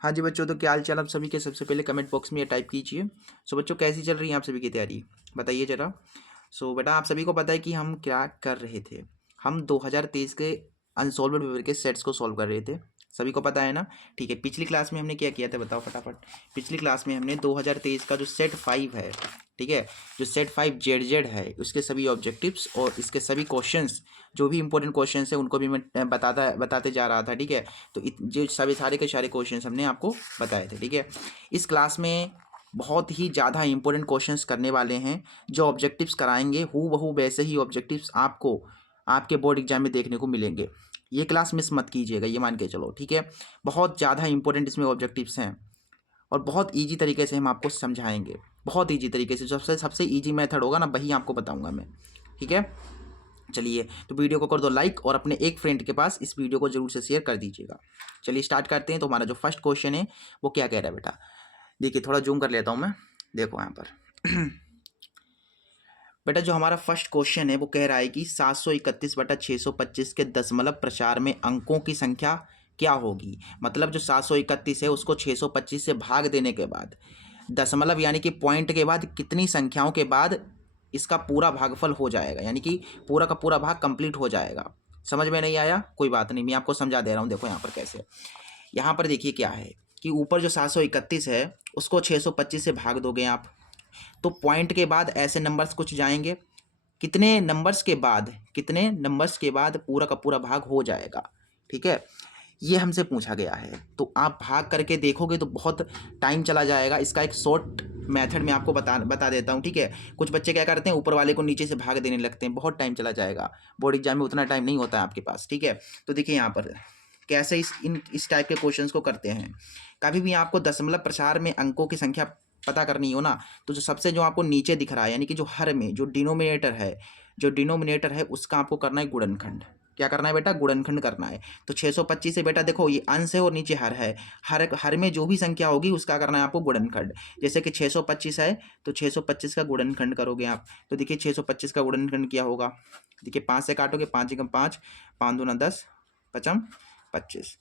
हाँ जी बच्चों, तो क्या हाल चाल आप सभी के। सबसे पहले कमेंट बॉक्स में ये टाइप कीजिए। सो बच्चों, कैसी चल रही है आप सभी की तैयारी, बताइए ज़रा। सो बेटा, आप सभी को पता है कि हम क्या कर रहे थे। हम 2023 के अनसॉल्वड पेपर के सेट्स को सॉल्व कर रहे थे। सभी को पता है ना। ठीक है, पिछली क्लास में हमने क्या किया था बताओ फटाफट। पिछली क्लास में हमने 2023 का जो सेट 5 है, ठीक है, जो सेट 5 जेड जेड है, उसके सभी ऑब्जेक्टिव्स और इसके सभी क्वेश्चंस, जो भी इंपॉर्टेंट क्वेश्चंस है उनको भी मैं बताते जा रहा था। ठीक है, तो जो सभी सारे के सारे क्वेश्चंस हमने आपको बताए थे। ठीक है, इस क्लास में बहुत ही ज़्यादा इंपॉर्टेंट क्वेश्चंस करने वाले हैं। जो ऑब्जेक्टिव्स कराएंगे हूबहू बहू वैसे ही ऑब्जेक्टिव्स आपको आपके बोर्ड एग्जाम में देखने को मिलेंगे। ये क्लास मिस मत कीजिएगा, ये मान के चलो। ठीक है, बहुत ज़्यादा इंपॉर्टेंट इसमें ऑब्जेक्टिव्स हैं और बहुत ईजी तरीके से हम आपको समझाएंगे। बहुत ईजी तरीके से, सबसे सबसे ईजी मेथड होगा ना, वही आपको बताऊंगा मैं। ठीक है, चलिए तो वीडियो को कर दो लाइक और अपने एक फ्रेंड के पास इस वीडियो को जरूर से शेयर कर दीजिएगा। चलिए स्टार्ट करते हैं। तो हमारा जो फर्स्ट क्वेश्चन है वो क्या कह रहा है बेटा, देखिए थोड़ा जूम कर लेता हूँ मैं, देखो यहाँ पर। बेटा जो हमारा फर्स्ट क्वेश्चन है वो कह रहा है कि 731/625 के दशमलव प्रचार में अंकों की संख्या क्या होगी। मतलब जो 731 है उसको 625 से भाग देने के बाद दशमलव यानी कि पॉइंट के बाद कितनी संख्याओं के बाद इसका पूरा भागफल हो जाएगा, यानी कि पूरा का पूरा भाग कंप्लीट हो जाएगा। समझ में नहीं आया, कोई बात नहीं, मैं आपको समझा दे रहा हूँ। देखो यहाँ पर कैसे, यहाँ पर देखिए क्या है कि ऊपर जो 731 है उसको 625 से भाग दोगे आप, तो पॉइंट के बाद ऐसे नंबर्स कुछ जाएंगे। कितने नंबर्स के बाद पूरा का पूरा भाग हो जाएगा। ठीक है, ये हमसे पूछा गया है। तो आप भाग करके देखोगे तो बहुत टाइम चला जाएगा। इसका एक शॉर्ट मेथड मैं आपको बता देता हूँ। ठीक है, कुछ बच्चे क्या करते हैं, ऊपर वाले को नीचे से भाग देने लगते हैं, बहुत टाइम चला जाएगा। बोर्ड एग्जाम में उतना टाइम नहीं होता है आपके पास। ठीक है, तो देखिए यहाँ पर कैसे इस टाइप के क्वेश्चंस को करते हैं। कभी भी आपको दशमलव प्रसार में अंकों की संख्या पता करनी हो ना, तो जो आपको नीचे दिख रहा है, यानी कि जो हर में जो डिनोमिनेटर है उसका आपको करना है गुणनखंड। क्या करना है बेटा, गुणनखंड करना है। तो 625 से बेटा देखो ये अंश है और नीचे हर है, हर में जो भी संख्या होगी उसका करना है आपको गुणनखंड। जैसे कि 625 है तो 625 का गुणनखंड करोगे आप। तो देखिए 625 का गुणनखंड क्या होगा, देखिए 5 से काटोगे, 5 एकम 5, 5 दूना 10, पचम 25,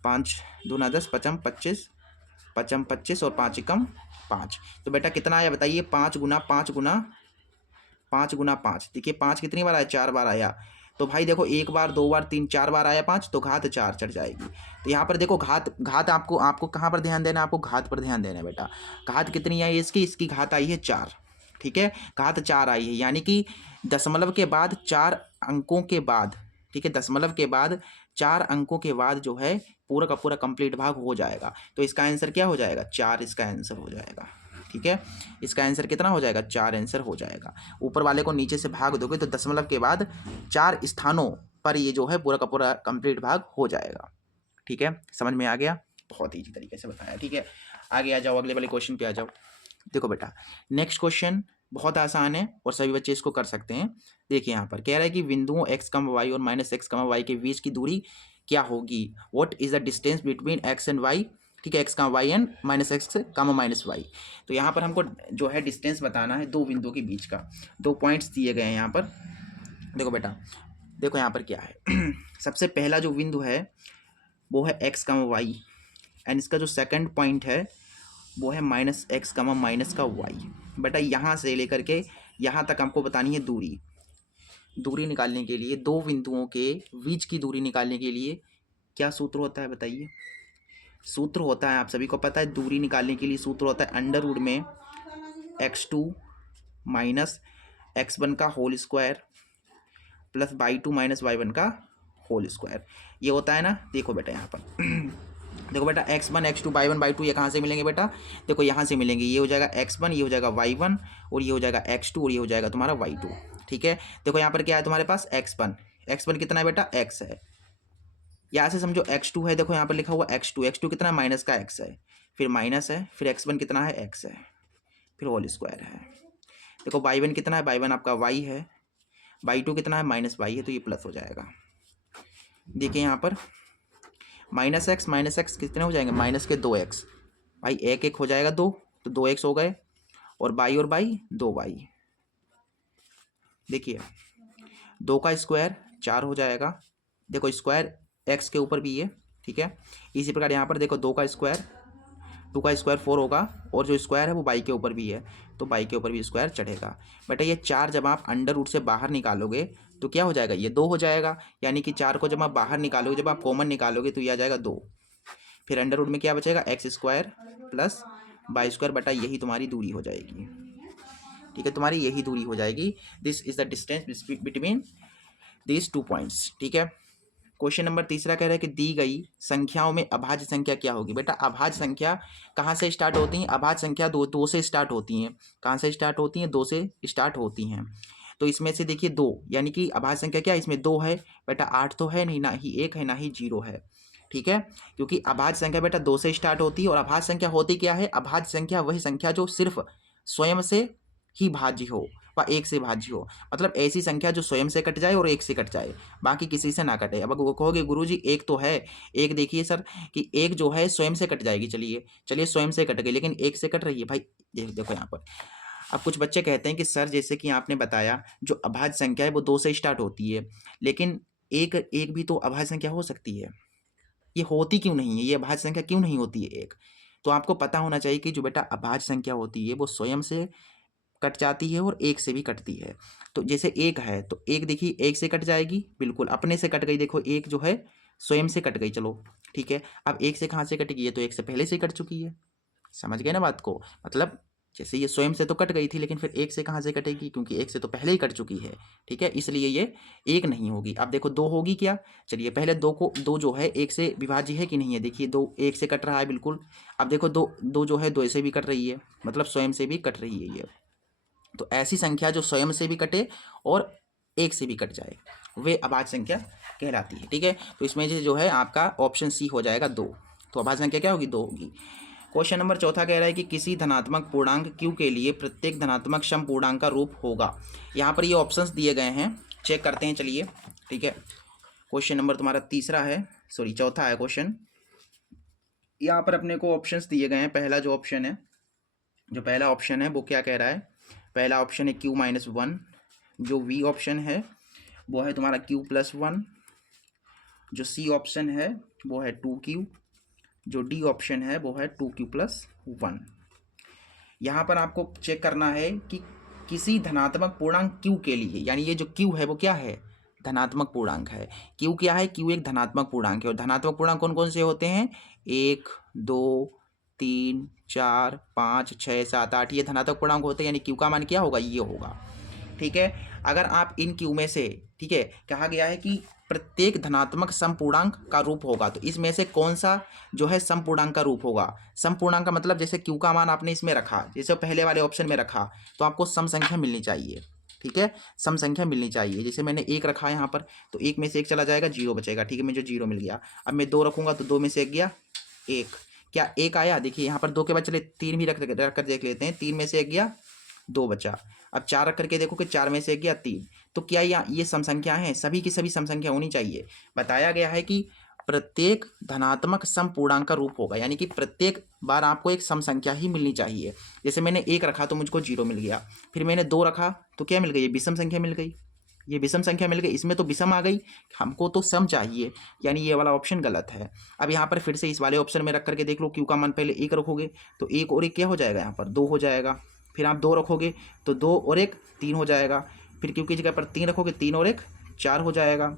5 दूना 10, पचम 25, पचम 25 और 5 एकम 5। तो बेटा कितना आया बताइए, 5 गुना 5 गुना 5 गुना 5। देखिए 5 कितनी बार आया, 4 बार आया। तो भाई देखो 1 बार 2 बार 3 4 बार आया 5, तो घात 4 चढ़ जाएगी। तो यहाँ पर देखो घात आपको कहाँ पर ध्यान देना है, आपको घात पर ध्यान देना है बेटा। घात कितनी आई इसकी घात आई है 4। ठीक है, घात 4 आई है, यानी कि दशमलव के बाद 4 अंकों के बाद, ठीक है, दशमलव के बाद 4 अंकों के बाद जो है पूरा का पूरा कंप्लीट भाग हो जाएगा। तो इसका आंसर क्या हो जाएगा, 4 इसका आंसर हो जाएगा। ठीक है, इसका आंसर कितना हो जाएगा, 4 आंसर हो जाएगा। ऊपर वाले को नीचे से भाग दोगे तो दशमलव के बाद 4 स्थानों पर ये जो है पूरा का पूरा कंप्लीट भाग हो जाएगा। ठीक है, समझ में आ गया, बहुत ईजी तरीके से बताया। ठीक है, आगे आ जाओ, अगले वाले क्वेश्चन पे आ जाओ। देखो बेटा नेक्स्ट क्वेश्चन बहुत आसान है और सभी बच्चे इसको कर सकते हैं। देखिए यहाँ पर कह रहा है कि बिंदुओं x, y और -x, y के बीच की दूरी क्या होगी। What is the distance between x and y। ठीक है, x, y and -x, -y। तो यहाँ पर हमको जो है डिस्टेंस बताना है दो बिंदुओं के बीच का। 2 पॉइंट्स दिए गए हैं यहाँ पर। देखो बेटा, देखो यहाँ पर क्या है। सबसे पहला जो बिंदु है वो है x, y एंड इसका जो सेकंड पॉइंट है वो है -x, -y। बेटा यहाँ से लेकर के यहाँ तक हमको बतानी है दूरी निकालने के लिए, दो बिंदुओं के बीच की दूरी निकालने के लिए क्या सूत्र होता है बताइए। सूत्र होता है, आप सभी को पता है, दूरी निकालने के लिए सूत्र होता है अंडर रूट में x2 माइनस x1 का whole square plus y2 minus y1 का होल स्क्वायर। ये होता है ना। देखो बेटा यहाँ पर देखो बेटा x1 x2 y1 y2 ये कहाँ से मिलेंगे बेटा, देखो यहाँ से मिलेंगे। ये हो जाएगा x1, ये हो जाएगा y1 और ये हो जाएगा x2 और ये हो जाएगा तुम्हारा y2। ठीक है, देखो यहाँ पर क्या है तुम्हारे पास x1 कितना है बेटा, x है। यहाँ से समझो x2 है, देखो यहाँ पर लिखा हुआ x2 कितना है, माइनस का x है, फिर माइनस है, फिर x1 कितना है, x है, फिर होल स्क्वायर है। देखो y1 कितना है, y1 आपका y है, y2 कितना है, -y है, तो ये प्लस हो जाएगा। देखिए यहाँ पर -x कितने हो जाएंगे, माइनस के 2x, भाई एक हो जाएगा 2, तो 2x हो गए, और बाई 2y। देखिए 2 का स्क्वायर 4 हो जाएगा। देखो स्क्वायर x के ऊपर भी है। ठीक है, इसी प्रकार यहाँ पर देखो 2 का स्क्वायर 2 का स्क्वायर 4 होगा और जो स्क्वायर है वो बाई के ऊपर भी है तो बाई के ऊपर भी स्क्वायर चढ़ेगा। बेटा ये 4 जब आप अंडर रूट से बाहर निकालोगे तो क्या हो जाएगा, ये 2 हो जाएगा। यानी कि 4 को जब आप बाहर निकालोगे, जब आप कॉमन निकालोगे तो ये आ जाएगा 2। फिर अंडर रूट में क्या बचेगा, x square plus by square बटा यही तुम्हारी दूरी हो जाएगी। ठीक है, तुम्हारी यही दूरी हो जाएगी। This is the distance between these 2 points. ठीक है। क्वेश्चन नंबर तीसरा कह रहा है कि दी गई संख्याओं में अभाज्य संख्या क्या होगी। बेटा अभाज्य संख्या कहाँ से स्टार्ट होती हैं, अभाज्य संख्या दो से स्टार्ट होती हैं। कहाँ से स्टार्ट होती हैं, 2 से स्टार्ट होती हैं। तो इसमें से देखिए 2, यानी कि अभाज्य संख्या क्या है, इसमें 2 है। बेटा 8 तो है नहीं, ना ही 1 है, ना ही 0 है। ठीक है, क्योंकि अभाज्य संख्या बेटा 2 से स्टार्ट होती है। और अभाज्य संख्या होती क्या है, अभाज्य संख्या वही संख्या जो सिर्फ स्वयं से ही भाज्य हो व 1 से भाज्य हो। मतलब ऐसी संख्या जो स्वयं से कट जाए और 1 से कट जाए, बाकी किसी से ना कटे। अब वो कहोगे गुरुजी 1 तो है, एक देखिए सर कि 1 जो है स्वयं से कट जाएगी। चलिए स्वयं से कट गई, लेकिन 1 से कट रही है भाई। देखो यहाँ पर अब कुछ बच्चे कहते हैं कि सर जैसे कि आपने बताया जो अभाज्य संख्या है वो 2 से स्टार्ट होती है, लेकिन एक भी तो अभाज्य संख्या हो सकती है। ये होती क्यों नहीं है, ये अभाज्य संख्या क्यों नहीं होती है एक। तो आपको पता होना चाहिए कि जो बेटा अभाज्य संख्या होती है वो स्वयं से कट जाती है और 1 से भी कटती है। तो जैसे 1 है तो 1 देखिए 1 से कट जाएगी, बिल्कुल अपने से कट गई। देखो 1 जो है स्वयं से कट गई, चलो ठीक है। अब 1 से कहाँ से कटेगी, ये तो 1 से पहले से कट चुकी है। समझ गए ना बात को, मतलब जैसे ये स्वयं से तो कट गई थी, लेकिन फिर 1 से कहाँ से कटेगी, क्योंकि 1 से तो पहले ही कट चुकी है। ठीक है, इसलिए ये 1 नहीं होगी। अब देखो 2 होगी क्या, चलिए पहले 2 जो है 1 से विभाज्य है कि नहीं है। देखिए 2 1 से कट रहा है बिल्कुल। अब देखो 2 जो है 2 से भी कट रही है, मतलब स्वयं से भी कट रही है ये। तो ऐसी संख्या जो स्वयं से भी कटे और 1 से भी कट जाए वे अभाज्य संख्या कहलाती है। ठीक है, तो इसमें जो है आपका ऑप्शन सी हो जाएगा 2। तो अभाज्य संख्या क्या होगी, 2 होगी। क्वेश्चन नंबर चौथा कह रहा है कि किसी धनात्मक पूर्णांक q के लिए प्रत्येक धनात्मक सम पूर्णांक का रूप होगा। यहाँ पर ये ऑप्शंस दिए गए हैं, चेक करते हैं चलिए। ठीक है, क्वेश्चन नंबर तुम्हारा तीसरा है, सॉरी चौथा है क्वेश्चन। यहाँ पर अपने को ऑप्शंस दिए गए हैं। पहला जो ऑप्शन है, जो पहला ऑप्शन है वो क्या कह रहा है, पहला ऑप्शन है q-1। जो v ऑप्शन है वो है तुम्हारा q+1। जो c ऑप्शन है वो है 2q। जो डी ऑप्शन है वो है 2q+1। यहाँ पर आपको चेक करना है कि किसी धनात्मक पूर्णांक q के लिए, यानी ये जो q है वो क्या है, धनात्मक पूर्णांक है। q क्या है, q एक धनात्मक पूर्णांक है। और धनात्मक पूर्णांक कौन कौन से होते हैं, 1 2 3 4 5 6 7 8, ये धनात्मक पूर्णांक होते हैं। यानी q का मान क्या होगा, ये होगा। ठीक है, अगर आप इन q में से, ठीक है, कहा गया है कि प्रत्येक धनात्मक समपूर्णांक का रूप होगा, तो इसमें से कौन सा जो है समपूर्णांक का रूप होगा। समपूर्णांक का मतलब जैसे q का मान आपने इसमें रखा, जैसे पहले वाले ऑप्शन में रखा, तो आपको सम संख्या मिलनी चाहिए। ठीक है, सम संख्या मिलनी चाहिए। जैसे मैंने 1 रखा है यहाँ पर, तो 1 में से 1 चला जाएगा, 0 बचेगा। ठीक है, मुझे 0 मिल गया। अब मैं 2 रखूँगा तो 2 में से 1 गया 1, क्या 1 आया। देखिए यहाँ पर 2 के बाद चले 3 भी रख कर देख लेते हैं। 3 में से 1 गया, 2 बचा। अब 4 रख करके देखो कि 4 में से 1 गया 3। तो क्या ये सम संख्या है, सभी की सभी सम संख्या होनी चाहिए। बताया गया है कि प्रत्येक धनात्मक सम पूर्णांक का रूप होगा, यानी कि प्रत्येक बार आपको एक सम संख्या ही मिलनी चाहिए। जैसे मैंने 1 रखा तो मुझको 0 मिल गया, फिर मैंने 2 रखा तो क्या मिल गई, ये विषम संख्या मिल गई। ये विषम संख्या मिल गई, इसमें तो विषम आ गई, हमको तो सम चाहिए, यानी ये वाला ऑप्शन गलत है। अब यहाँ पर फिर से इस वाले ऑप्शन में रख करके देख लो, क्यू का मान पहले 1 रखोगे तो 1 और 1 क्या हो जाएगा, यहाँ पर 2 हो जाएगा। फिर आप 2 रखोगे तो 2 और 1 3 हो जाएगा। फिर क्यू की जगह पर 3 रखोगे, 3 और 1 4 हो जाएगा।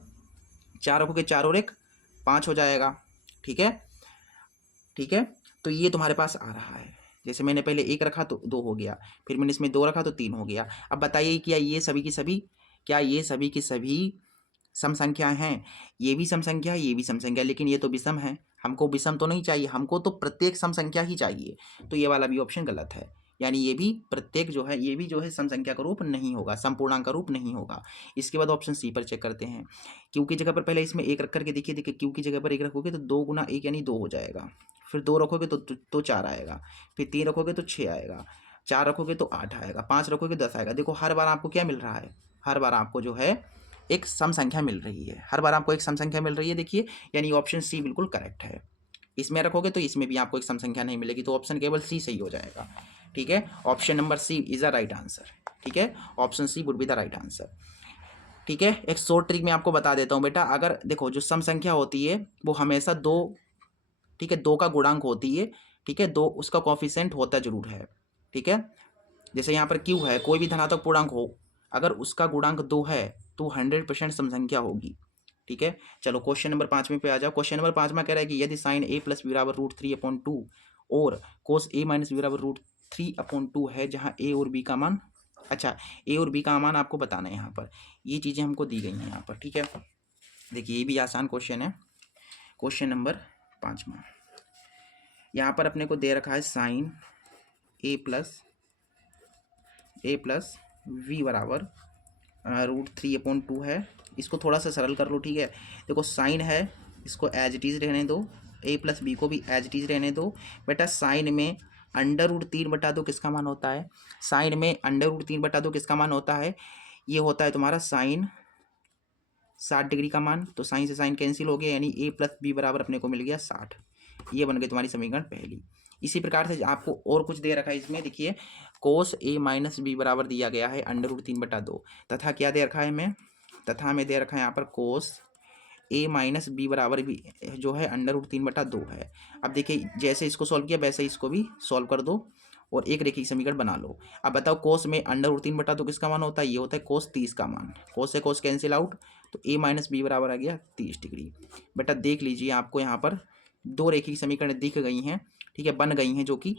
4 रखोगे, 4 और 1 5 हो जाएगा। ठीक है, ठीक है, तो ये तुम्हारे पास आ रहा है। जैसे मैंने पहले 1 रखा तो 2 हो गया, फिर मैंने इसमें 2 रखा तो 3 हो गया। अब बताइए क्या ये सभी की सभी, क्या ये सभी की सभी सम संख्या हैं। ये भी सम संख्या है, ये भी सम संख्या, लेकिन ये तो विषम है। हमको विषम तो नहीं चाहिए, हमको तो प्रत्येक सम संख्या ही चाहिए। तो ये वाला भी ऑप्शन गलत है, यानी ये भी प्रत्येक जो है, ये भी जो है सम संख्या का रूप नहीं होगा, संपूर्णांक का रूप नहीं होगा। इसके बाद ऑप्शन सी पर चेक करते हैं। क्यू की जगह पर पहले इसमें 1 रख करके देखिए, क्यू की जगह पर 1 रखोगे तो 2 गुना 1 यानी 2 हो जाएगा। फिर 2 रखोगे तो 4 आएगा। फिर 3 रखोगे तो 6 आएगा। 4 रखोगे तो 8 आएगा। 5 रखोगे 10 आएगा। देखो हर बार आपको क्या मिल रहा है, हर बार आपको जो है एक सम संख्या मिल रही है, हर बार आपको एक सम संख्या मिल रही है। देखिए, यानी ऑप्शन सी बिल्कुल करेक्ट है। इसमें रखोगे तो इसमें भी आपको एक सम संख्या नहीं मिलेगी, तो ऑप्शन केवल सी सही हो जाएगा। ठीक है, option number C is the right answer. ठीक है, option C would be the right answer. ठीक है, एक शॉर्ट ट्रिक मैं आपको बता देता हूँ बेटा। अगर देखो जो सम संख्या होती है वो हमेशा 2 ठीक है, 2 का गुणांक होती है, ठीक है, 2 उसका कोफिशिएंट होता जरूर है, ठीक है। जैसे यहाँ पर क्यू है, कोई भी धनात्मक पूर्णांक हो, अगर उसका गुणांक 2 है तो 100% समसंख्या होगी, ठीक है। चलो क्वेश्चन नंबर 5वें पे आ जाओ। क्वेश्चन नंबर 5 में कह रहा है कि यदि साइन ए प्लस बी बराबर √3/2 और कोस ए माइनस बी बराबर √3/2 है, जहाँ ए और बी का मान, अच्छा, ए और बी का मान आपको बताना है यहाँ पर, ये चीज़ें हमको दी गई हैं यहाँ पर, ठीक है। देखिए ये भी आसान क्वेश्चन है। क्वेश्चन नंबर 5वां, यहाँ पर अपने को दे रखा है साइन ए प्लस वी बराबर √3/2 है। इसको थोड़ा सा सरल कर लो, ठीक है। देखो साइन है, इसको एज इट इज़ रहने दो, ए प्लस बी को भी एज इट इज़ रहने दो। बेटा साइन में √3/2 किसका मान होता है? साइन में √3/2 किसका मान होता है? ये होता है तुम्हारा साइन 60 डिग्री का मान। तो साइन से साइन कैंसिल हो गया, यानी ए प्लस बी बराबर अपने को मिल गया 60। ये बन गई तुम्हारी समीकरण पहली। इसी प्रकार से आपको और कुछ दे रखा है इसमें, देखिए कोस ए माइनस बी बराबर दिया गया है √3/2, तथा क्या दे रखा है हमें, तथा हमें दे रखा है यहाँ पर कोस ए माइनस बी बराबर भी जो है √3/2 है। अब देखिए जैसे इसको सॉल्व किया वैसे इसको भी सॉल्व कर दो और एक रेखीय समीकरण बना लो। अब बताओ कोस में √3/2 किसका मान होता है? ये होता है कोस 30 का मान। कोस से कोस कैंसिल आउट, तो ए माइनस बी बराबर आ गया 30 डिग्री। बेटा देख लीजिए आपको यहाँ पर 2 रेखीय समीकरण दिख गई हैं, ठीक है, बन गई हैं, जो कि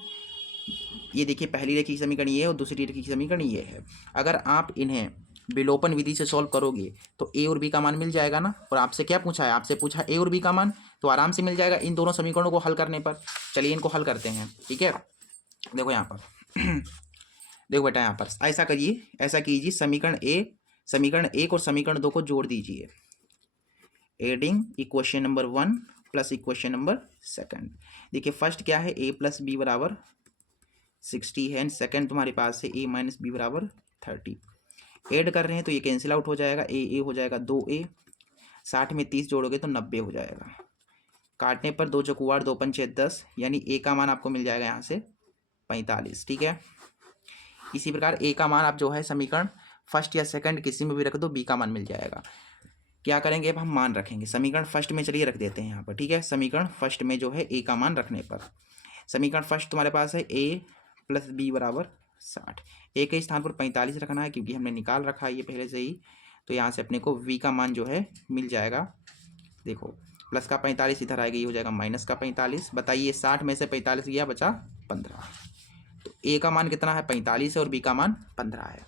ये देखिए पहली रेखीय समीकरण ये है और दूसरी रेखीय समीकरण ये है। अगर आप इन्हें विलोपन विधि से सॉल्व करोगे तो ए और बी का मान मिल जाएगा ना। और आपसे क्या पूछा है? आपसे पूछा ए और बी का मान, तो आराम से मिल जाएगा इन दोनों समीकरणों को हल करने पर। चलिए इनको हल करते हैं, ठीक है। देखो यहाँ पर देखो बेटा यहाँ पर ऐसा करिए, ऐसा कीजिए, समीकरण 1 और समीकरण 2 को जोड़ दीजिए। Adding equation number 1 plus equation number 2। देखिए फर्स्ट क्या है, ए प्लस बी बराबर 60 है, एंड सेकंड तुम्हारे पास है ए माइनस बी बराबर 30। ऐड कर रहे हैं तो ये कैंसिल आउट हो जाएगा, ए हो जाएगा 2a, 60 में 30 जोड़ोगे तो 90 हो जाएगा। काटने पर 2 चौको 8, 2 पंचे 10, यानी ए का मान आपको मिल जाएगा यहाँ से 45, ठीक है। इसी प्रकार ए का मान आप जो है समीकरण फर्स्ट या सेकंड किसी में भी रख दो, बी का मान मिल जाएगा। क्या करेंगे अब हम मान रखेंगे समीकरण फर्स्ट में, चलिए रख देते हैं यहाँ पर, ठीक है। समीकरण फर्स्ट में जो है ए का मान रखने पर, समीकरण फर्स्ट तुम्हारे पास है ए प्लस बी बराबर 60। ए के स्थान पर 45 रखना है क्योंकि हमने निकाल रखा है ये पहले से ही, तो यहाँ से अपने को वी का मान जो है मिल जाएगा। देखो प्लस का 45 इधर आएगा, ये हो जाएगा माइनस का 45। बताइए 60 में से 45 गया, बचा 15। तो ए का मान कितना है? 45 है और बी का मान 15 है।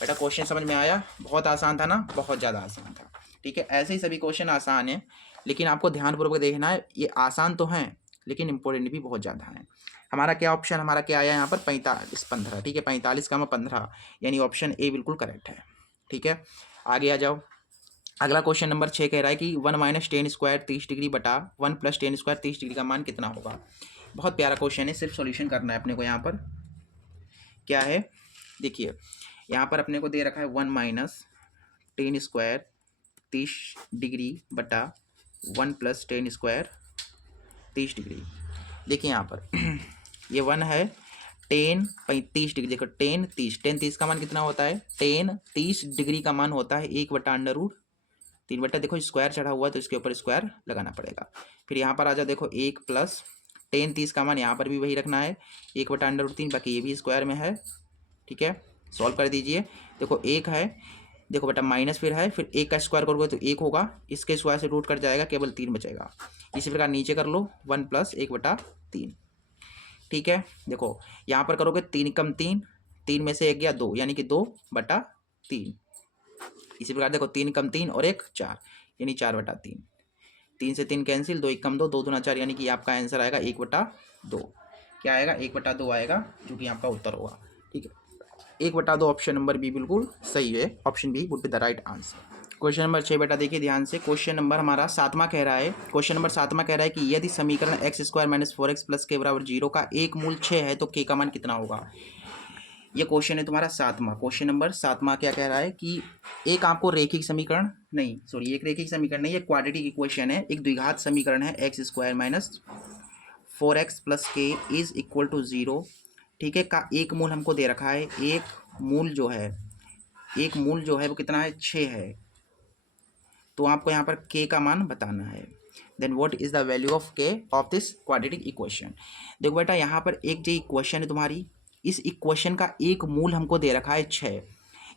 बेटा क्वेश्चन समझ में आया? बहुत आसान था ना, बहुत ज़्यादा आसान था, ठीक है। ऐसे ही सभी क्वेश्चन आसान हैं, लेकिन आपको ध्यानपूर्वक देखना है। ये आसान तो हैं लेकिन इंपॉर्टेंट भी बहुत ज़्यादा हैं। हमारा क्या ऑप्शन, हमारा क्या आया यहाँ पर 15, ठीक है। 45 का 15, यानी ऑप्शन ए बिल्कुल करेक्ट है, ठीक है। आगे आ जाओ। अगला क्वेश्चन नंबर 6 कह रहा है कि 1 - tan² 30 डिग्री बटा 1 + tan² 30 डिग्री का मान कितना होगा। बहुत प्यारा क्वेश्चन है, सिर्फ सॉल्यूशन करना है अपने को। यहाँ पर क्या है, देखिए यहाँ पर अपने को दे रखा है 1 - tan² 30 डिग्री बटा 1 + tan² 30 डिग्री। देखिए यहाँ पर ये 1 है, tan 35 डिग्री। देखो tan 30 का मान कितना होता है? tan 30 डिग्री का मान होता है 1/√3। देखो स्क्वायर चढ़ा हुआ है तो इसके ऊपर स्क्वायर लगाना पड़ेगा। फिर यहाँ पर आ जाओ, देखो 1 प्लस tan 30 का मान यहाँ पर भी वही रखना है 1/√3, बाकी ये भी स्क्वायर में है, ठीक है। सॉल्व कर दीजिए। देखो 1 है, देखो बेटा माइनस फिर है, फिर 1 का स्क्वायर करोगे तो 1 होगा, इसके स्क्वायर से रूट कट जाएगा, केवल 3 बचेगा। इसी प्रकार नीचे कर लो 1 + 1/3, ठीक है। देखो यहाँ पर करोगे 3 कम 3, 3 में से 1 गया 2, यानी कि 2/3। इसी प्रकार देखो 3 कम 3 और 1 4, यानी 4/3। 3 से 3 कैंसिल, 2 1 कम 2, 2 दूना 4, यानी कि आपका आंसर आएगा 1/2। क्या आएगा? 1/2 आएगा, जो कि आपका उत्तर होगा, ठीक है। 1/2 ऑप्शन नंबर बी बिल्कुल सही है। Option B would be the right answer. Question number 6 बेटा देखिए ध्यान से। क्वेश्चन नंबर हमारा 7वां कह रहा है, क्वेश्चन नंबर 7वां कह रहा है कि यदि समीकरण x² - 4x + k = 0 का एक मूल 6 है तो k का मान कितना होगा। ये क्वेश्चन है तुम्हारा 7वां। क्वेश्चन नंबर 7वां क्या कह रहा है कि एक आपको रेखिक समीकरण नहीं, सॉरी एक रेखिक समीकरण नहीं, ये क्वाड्रेटिक इक्वेशन है, एक द्विघात समीकरण है x² - 4x + k = 0, ठीक है, का एक मूल हमको दे रखा है। एक मूल जो है वो कितना है? 6 है। तो आपको यहाँ पर k का मान बताना है। Then what is the value of K of this quadratic equation. देखो बेटा यहाँ पर एक जो इक्वेशन है तुम्हारी, इस इक्वेशन का एक मूल हमको दे रखा है 6।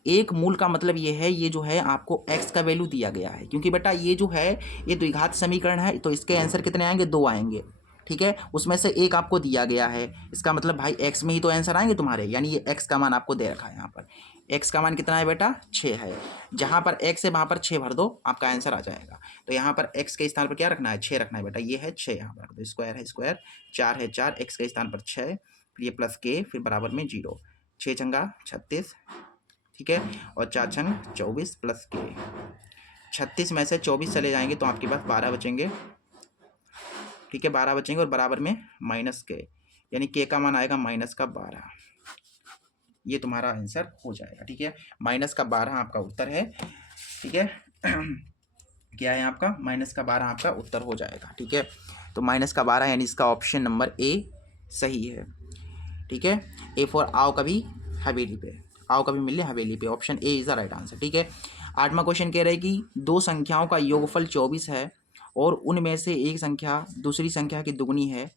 एक मूल का मतलब ये है, ये जो है आपको x का वैल्यू दिया गया है, क्योंकि बेटा ये जो है ये द्विघात समीकरण है, तो इसके आंसर कितने आएंगे, 2 आएंगे। ठीक है, उसमें से एक आपको दिया गया है, इसका मतलब भाई x में ही तो आंसर आएंगे तुम्हारे, यानी ये x का मान आपको दे रखा है। यहाँ पर x का मान कितना है बेटा, 6 है। जहाँ पर x है वहाँ पर 6 भर दो, आपका आंसर आ जाएगा। तो यहाँ पर x के स्थान पर क्या रखना है, 6 रखना है बेटा। ये है 6, यहाँ पर रख दो, स्क्वायर है स्क्वायर, 4 है 4, x के स्थान पर 6, फिर ये प्लस k, फिर बराबर में 0, 6 छंगा 36, ठीक है, और 4 छंग 24 प्लस के। 36 में से 24 चले जाएंगे तो आपके पास 12 बचेंगे। ठीक है, 12 बचेंगे और बराबर में माइनस के, यानी के का मान आएगा माइनस का 12। ये तुम्हारा आंसर हो जाएगा। ठीक है, माइनस का 12 आपका उत्तर है। ठीक है क्या है आपका, माइनस का 12 आपका उत्तर हो जाएगा। ठीक है, तो माइनस का 12 यानी इसका ऑप्शन नंबर ए सही है। ठीक है, ए फॉर आओ कभी हवेली पे, आओ कभी मिले हवेली पे, option A is the right answer. ठीक है, 8वां क्वेश्चन कह रहा है कि दो संख्याओं का योगफल 24 है और उनमें से एक संख्या दूसरी संख्या की दुगनी है,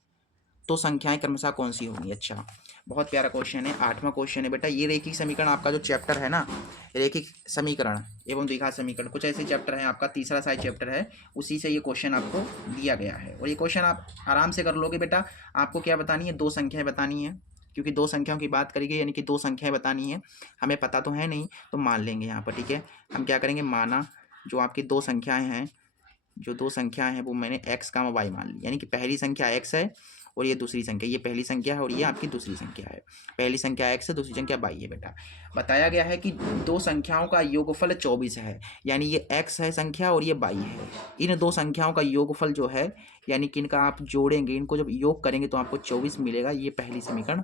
तो संख्याएं क्रमशः कौन सी होंगी। अच्छा, बहुत प्यारा क्वेश्चन है। 8वां क्वेश्चन है बेटा, ये रेखिक समीकरण आपका जो चैप्टर है ना, रेखिक समीकरण एवं द्विघात समीकरण, कुछ ऐसे चैप्टर है आपका, तीसरा शायद चैप्टर है, उसी से ये क्वेश्चन आपको दिया गया है। और ये क्वेश्चन आप आराम से कर लोगे बेटा। आपको क्या बतानी है, 2 संख्याएं बतानी है, क्योंकि 2 संख्याओं की बात करेंगे, यानी कि 2 संख्याएं बतानी है। हमें पता तो है नहीं, तो मान लेंगे यहाँ पर। ठीक है, हम क्या करेंगे, माना जो आपकी 2 संख्याएं हैं, जो 2 संख्याएं हैं वो मैंने x का y मान ली, यानी कि पहली संख्या x है और ये दूसरी संख्या, ये पहली संख्या है और ये आपकी दूसरी संख्या है। पहली संख्या x है, दूसरी संख्या y है बेटा। बताया गया है कि 2 संख्याओं का योगफल 24 है, यानी ये x है संख्या और ये y है। इन 2 संख्याओं का योगफल जो है, यानी कि इनका आप जोड़ेंगे, इनको जब योग करेंगे तो आपको 24 मिलेगा। ये पहली समीकरण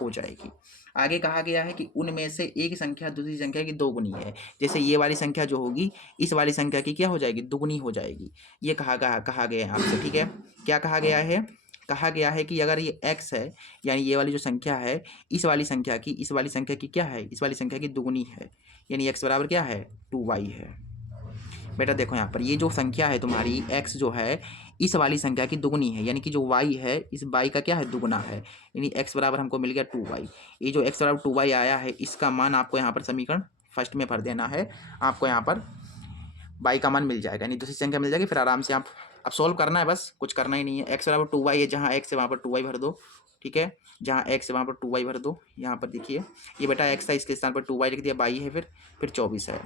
हो जाएगी। आगे कहा गया है कि उनमें से एक संख्या दूसरी संख्या की दोगुनी है। जैसे ये वाली संख्या जो होगी, इस वाली संख्या की क्या हो जाएगी, दुगुनी हो जाएगी। ये कहा गया है आपसे। ठीक है, क्या कहा गया है, कहा गया है कि अगर ये x है, यानी ये वाली जो संख्या है, इस वाली संख्या की क्या है, इस वाली संख्या की दुगुनी है, यानी x बराबर क्या है, 2y है। बेटा देखो यहाँ पर ये जो संख्या है तुम्हारी, x जो है इस वाली संख्या की दुगुनी है, यानी कि जो y है इस y का क्या है, दुगुना है, यानी x बराबर हमको मिल गया 2y। ये जो x बराबर 2y आया है, इसका मान आपको यहाँ पर समीकरण फर्स्ट में भर देना है। आपको यहाँ पर y का मान मिल जाएगा, यानी दूसरी संख्या मिल जाएगी। फिर आराम से आप अब सोल्व करना है, बस कुछ करना ही नहीं है। x बराबर 2y है, जहाँ x है वहाँ पर 2y भर दो। ठीक है, जहाँ x है वहाँ पर 2y भर दो। यहाँ पर देखिए ये बेटा x था, इसके स्थान पर 2y लिख दिया, y है, फिर 24 है,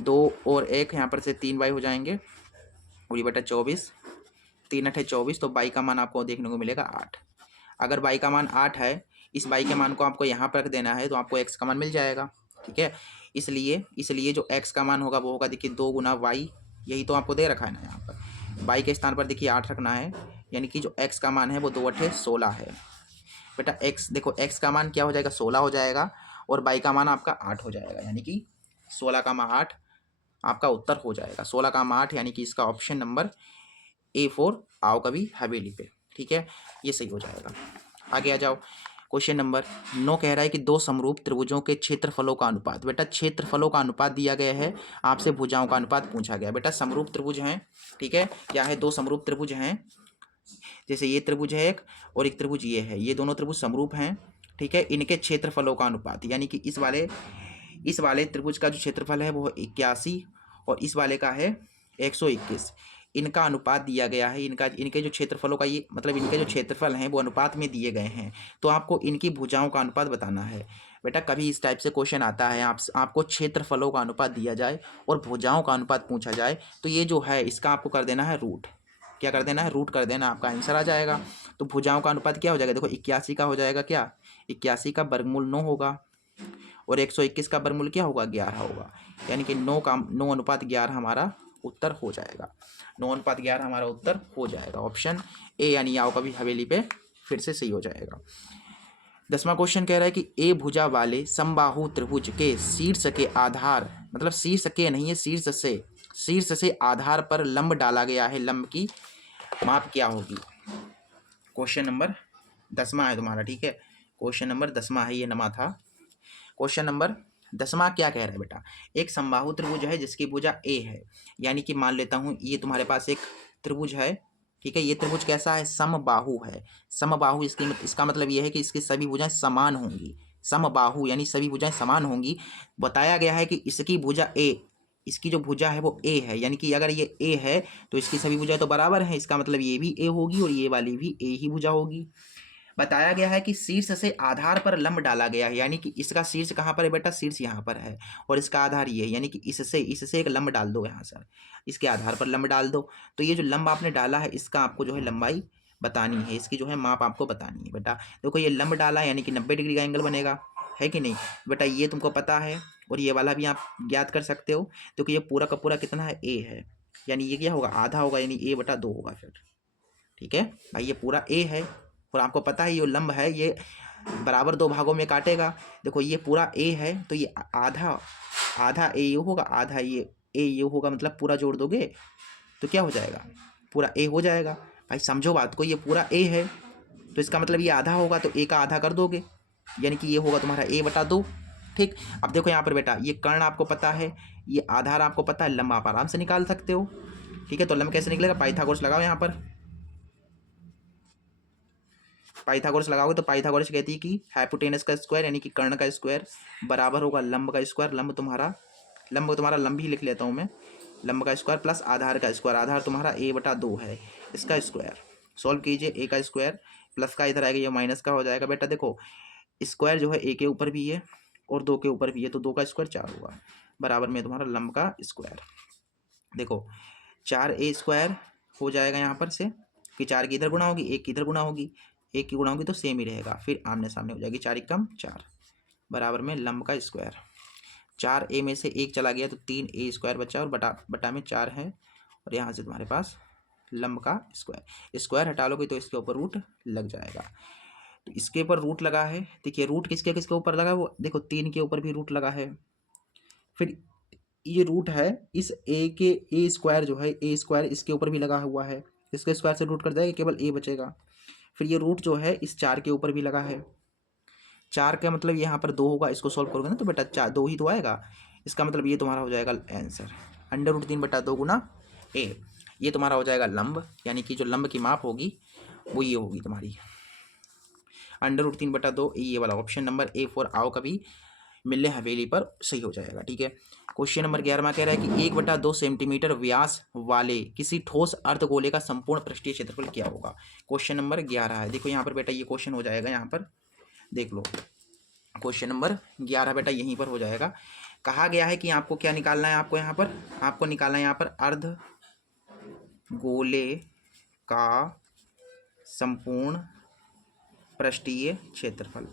2 और 1 यहाँ पर से 3y हो जाएंगे, और ये बेटा 24, 3 8 24, तो y का मान आपको देखने को मिलेगा 8। अगर y का मान 8 है, इस y के मान को आपको यहाँ पर रख देना है, तो आपको x का मान मिल जाएगा। ठीक है, इसलिए जो x का मान होगा वो होगा, देखिए 2 गुना y, यही तो आपको दे रखा है ना। यहाँ पर y के स्थान पर देखिए 8 रखना है, यानी कि जो x का मान है वो 2 8 16 है। बेटा x देखो, x का मान क्या हो जाएगा, 16 हो जाएगा, और y का मान आपका 8 हो जाएगा, यानी कि 16 का मान 8 आपका उत्तर हो जाएगा। 16 का मान 8, यानी कि इसका ऑप्शन नंबर A4 आओ कभी हवेली पे। ठीक है, ये सही हो जाएगा। आगे आ जाओ, क्वेश्चन नंबर 9 कह रहा है कि 2 समरूप त्रिभुजों के क्षेत्रफलों का अनुपात। बेटा क्षेत्रफलों का अनुपात दिया गया है, आपसे भुजाओं का अनुपात पूछा गया। बेटा समरूप त्रिभुज हैं, ठीक है, क्या है, 2 समरूप त्रिभुज हैं। जैसे ये त्रिभुज है एक, और एक त्रिभुज ये है, ये दोनों त्रिभुज समरूप हैं। ठीक है, इनके क्षेत्रफलों का अनुपात, यानी कि इस वाले त्रिभुज का जो क्षेत्रफल है वो 81 और इस वाले का है 121। इनका अनुपात दिया गया है, इनके जो क्षेत्रफलों का, ये मतलब इनके जो क्षेत्रफल हैं वो अनुपात में दिए गए हैं। तो आपको इनकी भुजाओं का अनुपात बताना है। बेटा कभी इस टाइप से क्वेश्चन आता है, आपको क्षेत्रफलों का अनुपात दिया जाए और भुजाओं का अनुपात पूछा जाए, तो ये जो है इसका आपको कर देना है रूट। क्या कर देना है, रूट कर देना, आपका आंसर आ जाएगा। तो भुजाओं का अनुपात क्या हो जाएगा, देखो 81 का हो जाएगा क्या, 81 का वर्गमूल 9 होगा, और 121 का वर्गमूल क्या होगा, 11 होगा, यानी कि 9 अनुपात 11 हमारा उत्तर हो जाएगा। 9 अनुपात 11 हमारा उत्तर हो जाएगा, ऑप्शन ए, यानी आओ कभी हवेली पे फिर से सही हो जाएगा। 10वां क्वेश्चन कह रहा है कि ए भुजा वाले समबाहु त्रिभुज के शीर्ष के आधार, मतलब शीर्ष के नहीं है, शीर्ष से आधार पर लंब डाला गया है, लंब की माप क्या होगी। क्वेश्चन नंबर 10वां है तुम्हारा। ठीक है, क्वेश्चन नंबर 10वां है, ये नमा था। क्वेश्चन नंबर 10वां क्या कह रहा है बेटा, एक समबाहु त्रिभुज है जिसकी भुजा ए है, यानी कि मान लेता हूँ ये तुम्हारे पास एक त्रिभुज है, ठीक है। ये त्रिभुज कैसा है? समबाहु है। समबाहु इसका मतलब ये है कि इसकी सभी भुजाएं समान होंगी। समबाहु यानी सभी भुजाएं समान होंगी। बताया गया है कि इसकी भुजा ए, इसकी जो भुजा है वो ए है, यानी कि अगर ये ए है तो इसकी सभी भुजाएं तो बराबर हैं, इसका मतलब ये भी ए होगी और ये वाली भी ए ही भुजा होगी। बताया गया है कि शीर्ष से आधार पर लंब डाला गया है, यानी कि इसका शीर्ष कहाँ पर है बेटा? शीर्ष यहाँ पर है और इसका आधार ये है, यानी कि इससे एक लंब डाल दो यहाँ सर, इसके आधार पर लंब डाल दो। तो ये जो लंब आपने डाला है इसका आपको जो है लंबाई बतानी है, इसकी जो है माप आपको बतानी है बेटा। देखो ये लंब डाला यानी कि 90 डिग्री का एंगल बनेगा, है कि नहीं बेटा? ये तुमको पता है और ये वाला भी आप ज्ञात कर सकते हो। क्योंकि ये पूरा का पूरा कितना है? ए है, यानी ये क्या होगा? आधा होगा, यानी a/2 होगा फिर। ठीक है भाई, ये पूरा ए है और आपको पता है ये लंब है, ये बराबर 2 भागों में काटेगा। देखो ये पूरा ए है तो ये आधा आधा ए यू होगा, आधा ये ए यू होगा, मतलब पूरा जोड़ दोगे तो क्या हो जाएगा? पूरा ए हो जाएगा। भाई समझो बात को, ये पूरा ए है तो इसका मतलब ये आधा होगा, तो ए का आधा कर दोगे, यानी कि ये होगा तुम्हारा a/2। ठीक, अब देखो यहाँ पर बेटा ये कर्ण आपको पता है, ये आधार आपको पता है, लंब आप आराम से निकाल सकते हो। ठीक है, तो लंब कैसे निकलेगा? पाइथागोरस लगाओ यहाँ पर। पाइथागोरस लगाओगे तो पाइथागोरस कहती है कि हाइपोटेनस का स्क्वायर यानी कि कर्ण का स्क्वायर बराबर होगा लंब का स्क्वायर। लंब तुम्हारा लंब ही लिख लेता हूँ मैं, लंब का स्क्वायर प्लस आधार का स्क्वायर। आधार तुम्हारा a/2 है, इसका स्क्वायर सॉल्व कीजिए। a का स्क्वायर प्लस का इधर आएगा, ये माइनस का हो जाएगा। बेटा देखो स्क्वायर जो है a के ऊपर भी है और 2 के ऊपर भी है, तो 2 का स्क्वायर 4 होगा, बराबर में तुम्हारा लंब का स्क्वायर। देखो 4a² हो जाएगा यहाँ पर से, कि 4 की इधर गुणा होगी, 1 की इधर गुणा होगी, 1 की गुणा होगी तो सेम ही रहेगा, फिर आमने सामने हो जाएगी। 4 एकम 4 बराबर में लंब का स्क्वायर। 4a में से 1 चला गया तो 3a² बचा और बटा में 4 है, और यहाँ से तुम्हारे पास लंब का स्क्वायर। स्क्वायर हटा लोगे तो इसके ऊपर रूट लग जाएगा, तो इसके ऊपर रूट लगा है। देखिए रूट किसके किसके ऊपर लगा है? वो देखो 3 के ऊपर भी रूट लगा है। फिर ये रूट है इस a² जो है a² इसके ऊपर भी लगा हुआ है, इसके स्क्वायर से रूट कर जाएगा, केवल a बचेगा। फिर ये रूट जो है इस 4 के ऊपर भी लगा है। 4 का मतलब यहाँ पर 2 होगा, इसको सॉल्व करोगे ना तो बेटा 2 ही तो आएगा, इसका मतलब ये तुम्हारा हो जाएगा आंसर। √3/2 गुना a, ये तुम्हारा हो जाएगा लंब, यानी कि जो लंब की माप होगी वो ये होगी तुम्हारी √3/2। ये वाला ऑप्शन नंबर A फॉर आओ कभी मिलने हवेली पर सही हो जाएगा। ठीक है, क्वेश्चन नंबर 11 कह रहा है कि 1/2 सेंटीमीटर व्यास वाले किसी ठोस अर्धगोले का संपूर्ण पृष्ठीय क्षेत्रफल क्या होगा? क्वेश्चन नंबर 11 है। देखो यहाँ पर बेटा ये क्वेश्चन हो जाएगा, यहाँ पर देख लो क्वेश्चन नंबर 11 बेटा यहीं पर हो जाएगा। कहा गया है कि आपको क्या निकालना है? आपको निकालना है यहाँ पर अर्धगोले का संपूर्ण पृष्ठीय क्षेत्रफल।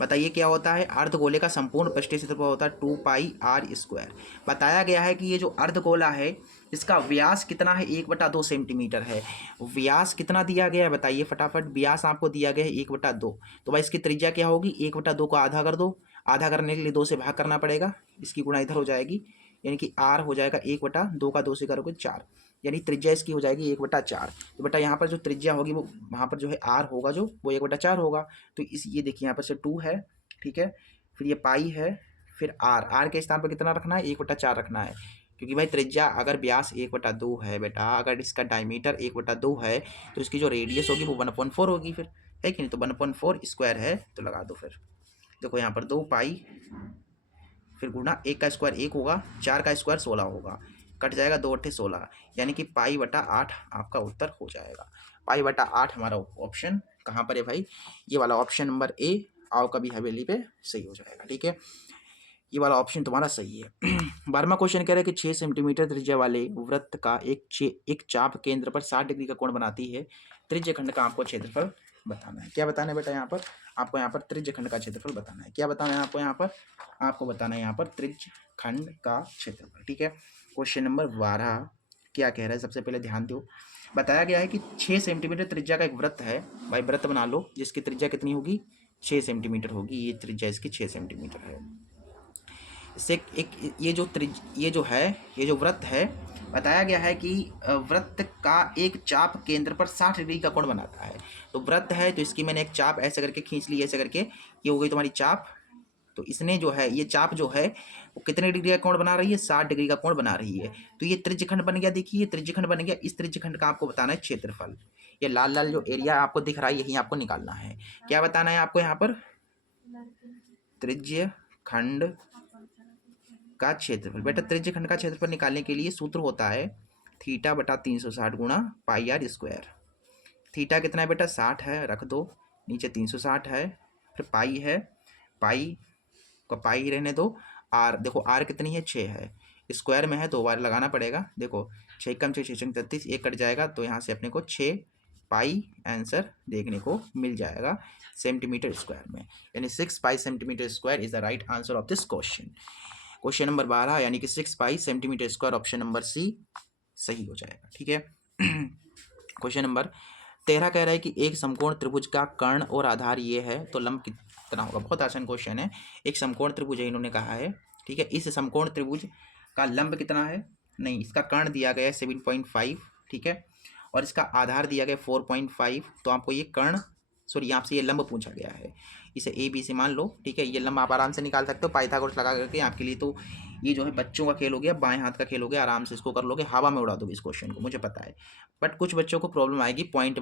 बताइए क्या होता है? अर्धगोले का संपूर्ण पृष्ठीय क्षेत्रफल होता है 2πr²। बताया गया है कि ये जो अर्धगोला है इसका व्यास कितना है? 1/2 सेंटीमीटर है। व्यास कितना दिया गया है बताइए फटाफट? व्यास आपको दिया गया है 1/2, तो भाई इसकी त्रिज्या क्या होगी? 1/2 को आधा कर दो, आधा करने के लिए 2 से भाग करना पड़ेगा, इसकी गुणा इधर हो जाएगी, यानी कि r हो जाएगा 1/2 का 2 से करोगे 4, यानी त्रिज्या इसकी हो जाएगी 1/4। तो बेटा यहाँ पर जो त्रिज्या होगी वो वहाँ पर जो है r होगा, जो वो 1/4 होगा। तो ये देखिए यहाँ पर से 2 है, ठीक है, फिर ये पाई है, फिर r के स्थान पर कितना रखना है? 1/4 रखना है, क्योंकि भाई त्रिज्या अगर व्यास 1/2 है बेटा, अगर इसका डायमीटर 1/2 है तो इसकी जो रेडियस होगी वो 1/4 होगी, फिर है कि नहीं? तो 1/4² है तो लगा दो। फिर देखो यहाँ पर 2 पाई, फिर गुणा 1 का स्क्वायर 1 होगा, 4 का स्क्वायर 16 होगा, कट जाएगा 2 8 16, यानी कि π/8 आपका उत्तर हो जाएगा। π/8 हमारा ऑप्शन कहाँ पर है भाई? ये वाला ऑप्शन नंबर A आओ कभी हवेली पे सही हो जाएगा। ठीक है, ये वाला ऑप्शन तुम्हारा सही है। 12वां क्वेश्चन कह रहा है कि 6 सेंटीमीटर त्रिज्या वाले वृत्त का एक चाप केंद्र पर 60 डिग्री का कोण बनाती है। त्रिज्यखंड का आपको क्षेत्रफल बताना है। क्या बताना है बेटा? यहाँ पर आपको यहाँ पर त्रिज्यखंड का क्षेत्रफल बताना है। क्या बताना है आपको यहाँ पर? आपको बताना है यहाँ पर त्रिज्यखंड का क्षेत्रफल। ठीक है, क्वेश्चन नंबर 12 क्या कह रहा है? सबसे पहले ध्यान दो। बताया गया है कि 6 सेंटीमीटर त्रिज्या का एक वृत्त है। भाई वृत्त बना लो जिसकी त्रिज्या कितनी होगी? 6 सेंटीमीटर होगी। ये त्रिज्या इसकी 6 सेंटीमीटर है। इससे एक ये जो वृत्त है, बताया गया है कि वृत्त का एक चाप केंद्र पर 60 डिग्री का कोण बनाता है। तो वृत्त है तो इसकी मैंने एक चाप ऐसे करके खींच ली, ऐसे करके, ये हो गई तुम्हारी चाप, तो इसने जो है ये चाप जो है वो कितने डिग्री का कोण बना रही है, 60 डिग्री का कोण बना रही है। तो ये त्रिज्यखंड बन गया, देखिए ये त्रिज्यखंड बन गया। इस त्रिज्यखंड का आपको बताना है क्षेत्रफल। ये लाल लाल जो एरिया आपको दिख रहा है यही आपको निकालना है। क्या बताना है आपको यहाँ पर, त्रिज्यखंड का क्षेत्रफल। बेटा त्रिज्यखंड का क्षेत्रफल निकालने के लिए सूत्र होता है थीटा बटा 360 गुणा पाई आर स्क्वायर। थीटा कितना है बेटा, 60 है, रख दो, नीचे 360 है, फिर पाई है, पाई को पाई ही रहने दो। आर देखो आर कितनी है, 6 है, स्क्वायर में है 2 बार लगाना पड़ेगा। देखो 6 कम 6 6 33, एक कट जाएगा तो यहाँ से अपने को 6 पाई आंसर देखने को मिल जाएगा सेंटीमीटर स्क्वायर में, यानी 6 pi centimetre square is the right answer of this question. Question number 12 यानी कि 6 pi centimetre square, option number C सही हो जाएगा। ठीक है। क्वेश्चन नंबर 13 कह रहा है कि एक समकोण त्रिभुज का कर्ण और आधार ये है तो लंब कितना होगा। बहुत आसान क्वेश्चन है। एक समकोण त्रिभुज है इन्होंने कहा है, ठीक है। इस समकोण त्रिभुज का लंब कितना है, नहीं, इसका कर्ण दिया गया है 7.5, ठीक है, और इसका आधार दिया गया 4.5। तो आपको ये कर्ण सॉरी आपसे ये लंब पूछा गया है, इसे ए बी से मान लो, ठीक है। ये लंब आप आराम से निकाल सकते हो पाइथागोरस लगा करके। आपके लिए तो ये जो है बच्चों का खेल हो गया, बाएं हाथ का खेल हो गया, आराम से इसको कर लोगे, हवा में उड़ा दोगे इस क्वेश्चन को, मुझे पता है। बट कुछ बच्चों को प्रॉब्लम आएगी पॉइंट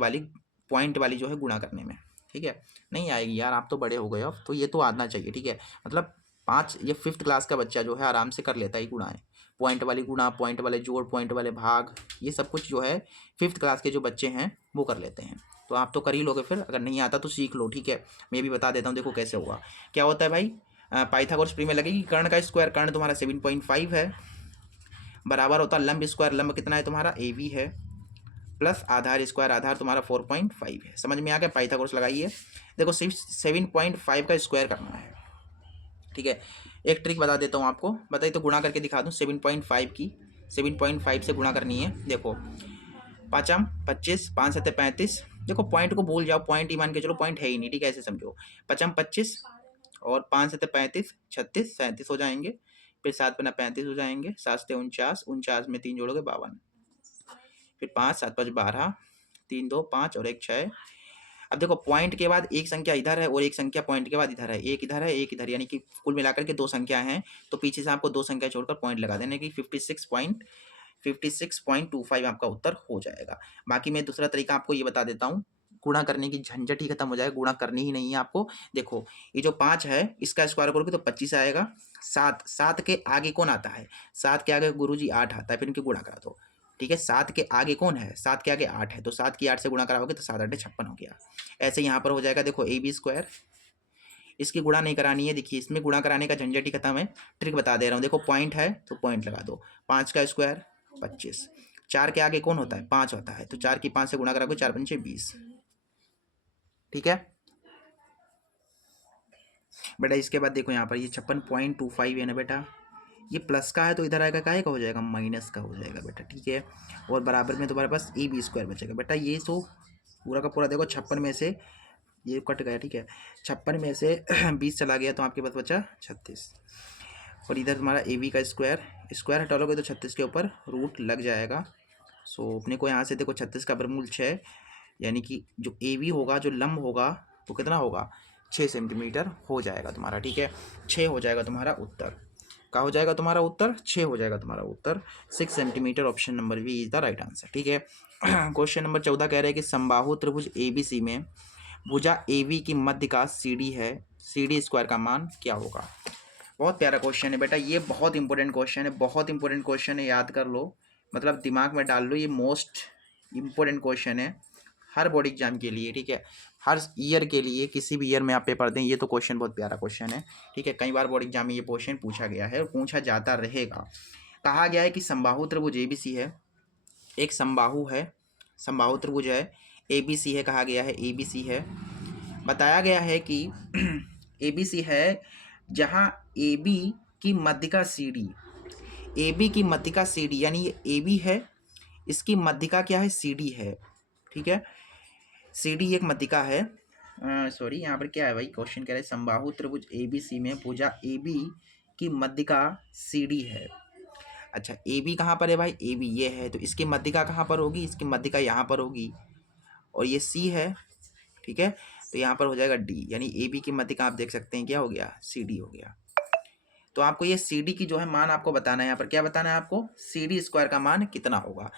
वाली जो है गुणा करने में, ठीक है। नहीं आएगी यार, आप तो बड़े हो गए अब, तो ये तो आना चाहिए, ठीक है। मतलब 5 या 5th क्लास का बच्चा जो है आराम से कर लेता है गुणाएं, पॉइंट वाली गुणा, पॉइंट वाले जोड़, पॉइंट वाले भाग, ये सब कुछ जो है 5th क्लास के जो बच्चे हैं वो कर लेते हैं। तो आप तो कर ही लोगे, फिर अगर नहीं आता तो सीख लो, ठीक है। मैं भी बता देता हूँ, देखो कैसे होगा। क्या होता है भाई, पाइथागोरस प्रीमियर लगेगी, कर्ण का स्क्वायर, कर्ण तुम्हारा 7.5 है, बराबर होता है लंब स्क्वायर, लंब कितना है तुम्हारा ए बी है, प्लस आधार स्क्वायर, आधार तुम्हारा 4.5 है। समझ में आ गया, पाइथागोरस लगाइए। देखो सिर्फ 7.5 का स्क्वायर करना है, ठीक है। एक ट्रिक बता देता हूँ आपको, बताइए तो गुणा करके दिखा दूँ। 7.5 की 7.5 से गुणा करनी है। देखो 5 25, 5 7 35, देखो पॉइंट को भूल जाओ, पॉइंट ही मान के चलो, पॉइंट है ही नहीं, ठीक है, ऐसे समझो। 5 25 और 5 7 35, 36 37 हो जाएंगे, फिर 7 5 35 हो जाएंगे, 7 7 49, 49 में 3 जोड़ोगे 52, फिर 5 7 5 12, 3 2 5 और 1 6। अब देखो पॉइंट के बाद एक संख्या इधर है और एक संख्या पॉइंट के बाद इधर है, एक इधर है एक इधर, यानी कि कुल मिलाकर के 2 संख्या हैं। तो पीछे से आपको 2 संख्या छोड़कर पॉइंट लगा देने की 56.25 आपका उत्तर हो जाएगा। बाकी मैं दूसरा तरीका आपको ये बता देता हूँ, गुणा करने की झंझट ही खत्म हो जाएगा, गुणा करनी ही नहीं है आपको। देखो ये जो 5 है इसका स्क्वायर करोगे तो 25 आएगा। 7 के आगे कौन आता है, 7 के आगे गुरुजी 8 आता है, फिर इनके गुणा करा दो, ठीक है। 7 के आगे कौन है, 7 के आगे 8 है, तो 7 की 8 से गुणा कराओगे तो 7 8 56 हो गया। ऐसे यहाँ पर हो जाएगा, देखो ए बी स्क्वायर, इसकी गुणा नहीं करानी है, देखिए इसमें गुणा कराने का झंझट ही खत्म है। ट्रिक बता दे रहा हूँ, देखो पॉइंट है तो पॉइंट लगा दो, 5 का स्क्वायर 25, 4 के आगे कौन होता है, 5 होता है, तो 4 की 5 से गुणा कराओगे 4 पंचे 20, ठीक है बेटा। इसके बाद देखो यहाँ पर ये 56.25 है ना बेटा, ये प्लस का है तो इधर आएगा काहे का हो जाएगा, माइनस का हो जाएगा बेटा, ठीक है। और बराबर में तुम्हारे पास ए बी स्क्वायर बचेगा बेटा। ये तो पूरा का पूरा देखो 56 में से ये कट गया, ठीक है, 56 में से 20 चला गया तो आपके पास बचा 36, और इधर तुम्हारा ए बी का स्क्वायर हटा लोगे तो 36 के ऊपर रूट लग जाएगा। सो अपने को यहाँ से देखो 36 का वर्गमूल 6, यानी कि जो ए बी होगा, जो लंब होगा वो कितना होगा, 6 सेंटीमीटर हो जाएगा तुम्हारा, ठीक है। 6 हो जाएगा तुम्हारा उत्तर, क्या हो जाएगा तुम्हारा उत्तर, 6 हो जाएगा तुम्हारा उत्तर, 6 centimetre, option number B is the right answer, ठीक है। क्वेश्चन नंबर 14 कह रहे हैं कि समबाहु त्रिभुज ए बी सी में भुजा ए बी की मध्य का सी डी है, सी डी स्क्वायर का मान क्या होगा। बहुत प्यारा क्वेश्चन है बेटा, ये बहुत इंपॉर्टेंट क्वेश्चन है, बहुत इंपॉर्टेंट क्वेश्चन है, याद कर लो, मतलब दिमाग में डाल लो, ये मोस्ट इंपॉर्टेंट क्वेश्चन है हर बोर्ड एग्जाम के लिए, ठीक है, हर ईयर के लिए, किसी भी ईयर में आप पेपर दें, ये तो क्वेश्चन बहुत प्यारा क्वेश्चन है, ठीक है। कई बार बोर्ड एग्जाम में ये क्वेश्चन पूछा गया है और पूछा जाता रहेगा। कहा गया है कि समबाहु त्रिभुज ए बी सी है, एक समबाहु है, समबाहु त्रिभुज है, ए बी सी है, कहा गया है ए बी सी है। बताया गया है कि ए बी सी है जहाँ ए बी की मध्यिका सी डी, ए बी की मध्यिका सी डी, यानी ये ए बी है, इसकी मध्यिका क्या है, सी डी है, ठीक है। सी डी एक मध्यिका है, सॉरी यहाँ पर क्या है भाई, क्वेश्चन कह रहे हैं समबाहु त्रिभुज ए बी सी में भुजा ए बी की मध्यिका सी डी है। अच्छा ए बी कहाँ पर है भाई, ए बी ये है, तो इसकी मध्यिका कहाँ पर होगी, इसकी मध्यिका यहाँ पर होगी, और ये सी है, ठीक है। तो यहाँ पर हो जाएगा डी, यानी ए बी की मध्य का आप देख सकते हैं क्या हो गया, सी डी हो गया। तो आपको ये सी डी की जो है मान आपको बताना है, यहाँ पर क्या बताना है आपको, सी डी स्क्वायर का मान कितना होगा।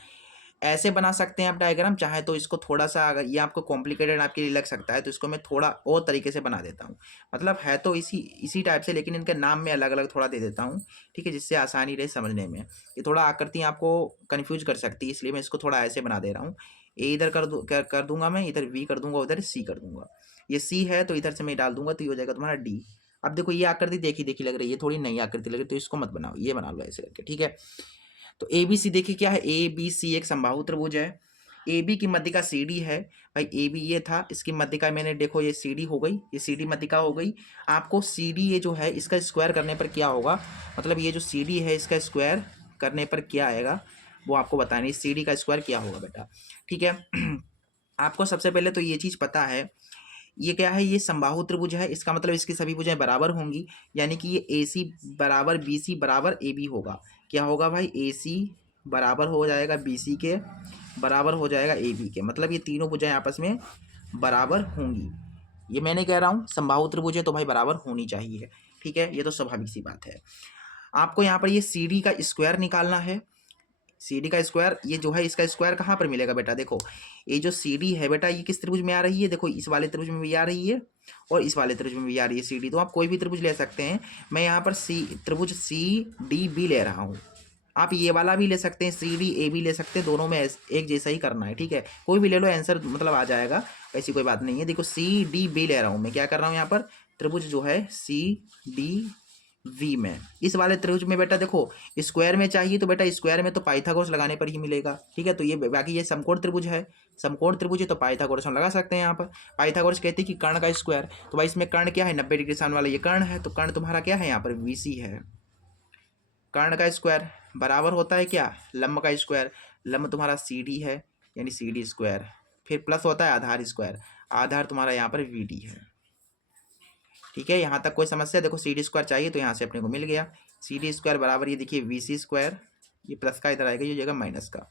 ऐसे बना सकते हैं आप डायग्राम, चाहे तो इसको थोड़ा सा, अगर ये आपको कॉम्प्लिकेटेड आपके लिए लग सकता है तो इसको मैं थोड़ा और तरीके से बना देता हूँ, मतलब है तो इसी टाइप से, लेकिन इनके नाम में अलग अलग थोड़ा दे देता हूँ, ठीक है, जिससे आसानी रहे समझने में। ये थोड़ा आकृति आपको कन्फ्यूज कर सकती है, इसलिए मैं इसको थोड़ा ऐसे बना दे रहा हूँ। ए इधर कर दूंगा मैं, इधर वी कर दूंगा, उधर सी कर दूंगा। ये सी है तो इधर से मैं डाल दूंगा, तो ये हो जाएगा तुम्हारा डी। अब देखो ये आकृति देखी देखी लग रही है, थोड़ी नई आकृति लग रही है, तो इसको मत बनाओ, ये बना लो ऐसे करके, ठीक है। तो ए बी सी देखिए क्या है, ए बी सी एक समबाहु त्रिभुज है। ए बी की मध्य का सी डी है भाई, ए बी ये था, इसकी मध्य का मैंने देखो ये सी डी हो गई, ये सी डी मध्य का हो गई। आपको सी डी ये जो है इसका स्क्वायर करने पर क्या होगा, मतलब ये जो सी डी है इसका स्क्वायर करने पर क्या आएगा वो आपको बताना है, सी डी का स्क्वायर क्या होगा बेटा, ठीक है। आपको सबसे पहले तो ये चीज़ पता है, ये क्या है, ये समबाहु त्रिभुज है, इसका मतलब इसकी सभी भुजाएं बराबर होंगी, यानी कि ये ए सी बराबर बी सी बराबर ए बी होगा। क्या होगा भाई, ए सी बराबर हो जाएगा बी सी के, बराबर हो जाएगा ए बी के, मतलब ये तीनों भुजाएं आपस में बराबर होंगी। ये मैंने कह रहा हूँ समबाहु त्रिभुज है तो भाई बराबर होनी चाहिए, ठीक है, ये तो स्वाभाविक सी बात है। आपको यहाँ पर ये सी डी का स्क्वायर निकालना है। सी डी का स्क्वायर ये जो है, इसका स्क्वायर कहाँ पर मिलेगा बेटा, देखो ये जो सी डी है बेटा, ये किस त्रिभुज में आ रही है, देखो इस वाले त्रिभुज में भी आ रही है और इस वाले त्रिभुज में भी आ रही है सी डी। तो आप कोई भी त्रिभुज ले सकते हैं, मैं यहाँ पर त्रिभुज सी डी बी ले रहा हूँ। आप ये वाला भी ले सकते हैं, सी डी ए बी ले सकते हैं, दोनों में एक जैसा ही करना है, ठीक है, कोई भी ले लो, आंसर मतलब आ जाएगा, ऐसी कोई बात नहीं है। देखो सी डी बी ले रहा हूँ मैं, क्या कर रहा हूँ यहाँ पर, त्रिभुज जो है सी डी वी में, इस वाले त्रिभुज में बेटा देखो स्क्वायर में चाहिए तो बेटा स्क्वायर में तो पाइथागोरस लगाने पर ही मिलेगा, ठीक है। तो ये बाकी ये समकोण त्रिभुज है, समकोण त्रिभुज है तो पाइथागोरस हम लगा सकते हैं यहाँ पर। पाइथागोरस कहते हैं कि कर्ण का स्क्वायर, तो भाई इसमें कर्ण क्या है, 90 डिग्री सामने वाला ये कर्ण है, तो कर्ण तुम्हारा क्या है यहाँ पर, वीसी है। कर्ण का स्क्वायर बराबर होता है क्या, लंब का स्क्वायर, लंब तुम्हारा सी डी है यानी सी डी स्क्वायर, फिर प्लस होता है आधार स्क्वायर, आधार तुम्हारा यहाँ पर वी डी है, ठीक है। यहाँ तक कोई समस्या, देखो सी डी स्क्वायर चाहिए तो यहाँ से अपने को मिल गया, सी डी स्क्वायर बराबर ये देखिए वी सी स्क्वायर, ये प्लस का इधर आएगा, ये जगह माइनस का,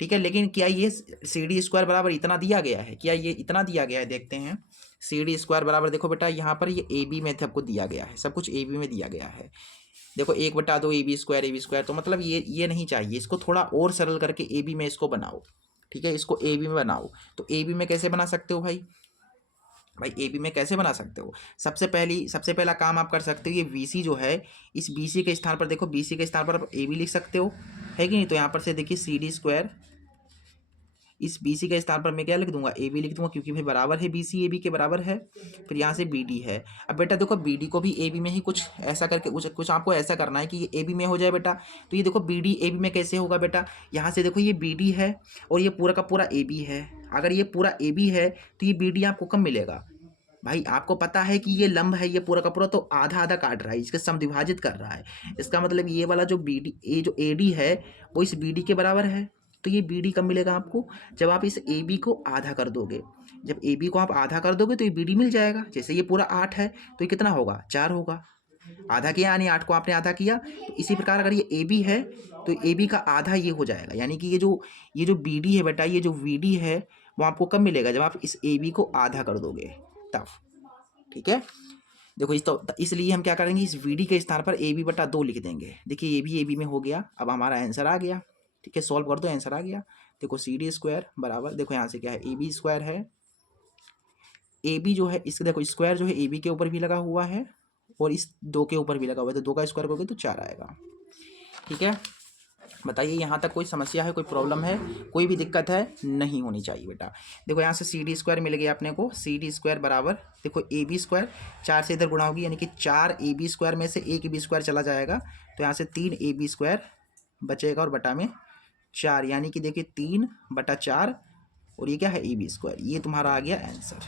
ठीक है। लेकिन क्या ये सी डी स्क्वायर बराबर इतना दिया गया है, क्या ये इतना दिया गया है, देखते हैं। सी डी स्क्वायर बराबर देखो बेटा यहाँ पर ये ए बी में सबको दिया गया है, सब कुछ ए बी में दिया गया है। देखो 1/2 ए बी स्क्वायर, तो मतलब ये नहीं चाहिए, इसको थोड़ा और सरल करके ए बी में इसको बनाओ, ठीक है, इसको ए बी में बनाओ। तो ए बी में कैसे बना सकते हो भाई, ए बी में कैसे बना सकते हो, सबसे पहला काम आप कर सकते हो, ये बी सी जो है, इस बी सी के स्थान पर देखो, बी सी के स्थान पर आप ए बी लिख सकते हो, है कि नहीं। तो यहाँ पर से देखिए सी डी स्क्वायर, इस बी सी के स्थान पर मैं क्या लिख दूंगा, ए बी लिख दूंगा, क्योंकि भाई बराबर है, बी सी ए बी के बराबर है। फिर यहाँ से बी डी है। अब बेटा देखो बी डी को भी ए बी में ही कुछ ऐसा करके कुछ आपको ऐसा करना है कि ये ए बी में हो जाए बेटा। तो ये देखो बी डी ए बी में कैसे होगा बेटा, यहाँ से देखो ये बी डी है और ये पूरा का पूरा ए बी है। अगर ये पूरा ए बी है तो ये बी डी आपको कब मिलेगा भाई, आपको पता है कि ये लंब है, ये पूरा का पूरा तो आधा आधा काट रहा है, इसके समद्विभाजित कर रहा है। इसका मतलब ये वाला जो बी डी ए जो ए डी है वो इस बी डी के बराबर है। तो ये बी डी कब मिलेगा आपको, जब आप इस ए बी को आधा कर दोगे। जब ए बी को आप आधा कर दोगे तो ये बी डी मिल जाएगा। जैसे ये पूरा 8 है तो ये कितना होगा, 4 होगा। आधा किया यानी 8 को आपने आधा किया। तो इसी प्रकार अगर ये ए बी है तो ए बी का आधा ये हो जाएगा, यानी कि ये जो बी डी है बेटा, ये जो वी डी है वो आपको कब मिलेगा, जब आप इस ए बी को आधा कर दोगे तब, ठीक है। देखो इसलिए हम क्या करेंगे, इस वी डी के स्थान पर ए बी बटा 2 लिख देंगे। देखिए ये भी ए बी में हो गया, अब हमारा आंसर आ गया, ठीक है। सॉल्व कर दो, आंसर आ गया। देखो सी डी स्क्वायर बराबर, देखो यहाँ से क्या है, ए बी स्क्वायर है, ए बी जो है इसके देखो स्क्वायर जो है ए बी के ऊपर भी लगा हुआ है और इस 2 के ऊपर भी लगा हुआ है, तो 2 का स्क्वायर करोगे तो 4 आएगा, ठीक है। बताइए यहाँ तक कोई समस्या है, कोई प्रॉब्लम है, कोई भी दिक्कत है, नहीं होनी चाहिए बेटा। देखो यहाँ से सी डी स्क्वायर मिल गया अपने को, सी डी स्क्वायर बराबर देखो ए बी स्क्वायर, 4 से इधर गुणा होगी, यानी कि 4 ए बी स्क्वायर में से 1 ए बी स्क्वायर चला जाएगा, तो यहाँ से 3 ए बी स्क्वायर बचेगा और बटा में 4, यानी कि देखिए 3/4 और ये क्या है ए बी स्क्वायर, ये तुम्हारा आ गया आंसर,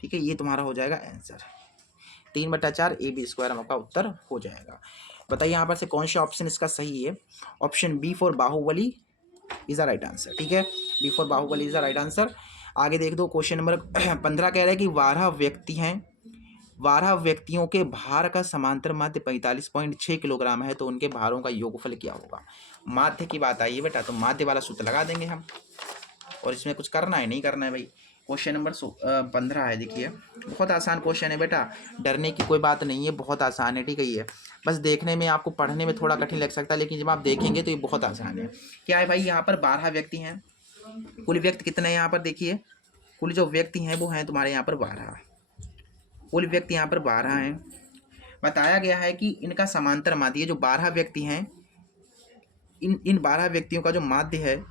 ठीक है। ये तुम्हारा हो जाएगा आंसर, 3/4 ए बी स्क्वायर आपका उत्तर हो जाएगा। बताइए यहाँ पर से कौन सा ऑप्शन इसका सही है, option B for Bahubali is the right answer, ठीक है। B for Bahubali is the right answer. आगे देख दो, क्वेश्चन नंबर 15 कह रहा है कि 12 व्यक्ति हैं, 12 व्यक्तियों के भार का समांतर माध्य 45.6 किलोग्राम है, तो उनके भारों का योगफल क्या होगा। माध्य की बात आई है बेटा, तो माध्य वाला सूत्र लगा देंगे हम, और इसमें कुछ करना है नहीं करना है भाई, क्वेश्चन नंबर 15 है। देखिए बहुत आसान क्वेश्चन है बेटा, डरने की कोई बात नहीं है, बहुत आसान है। ठीक है, ये बस देखने में आपको पढ़ने में थोड़ा कठिन लग सकता है, लेकिन जब आप देखेंगे तो ये बहुत आसान है। क्या है भाई, यहाँ पर 12 व्यक्ति हैं। कुल व्यक्ति कितने हैं यहाँ पर, देखिए कुल जो व्यक्ति हैं वो हैं तुम्हारे यहाँ पर 12। कुल व्यक्ति यहाँ पर 12 हैं। बताया गया है कि इनका समांतर माध्य, ये जो 12 व्यक्ति हैं, इन 12 व्यक्तियों का जो माध्य है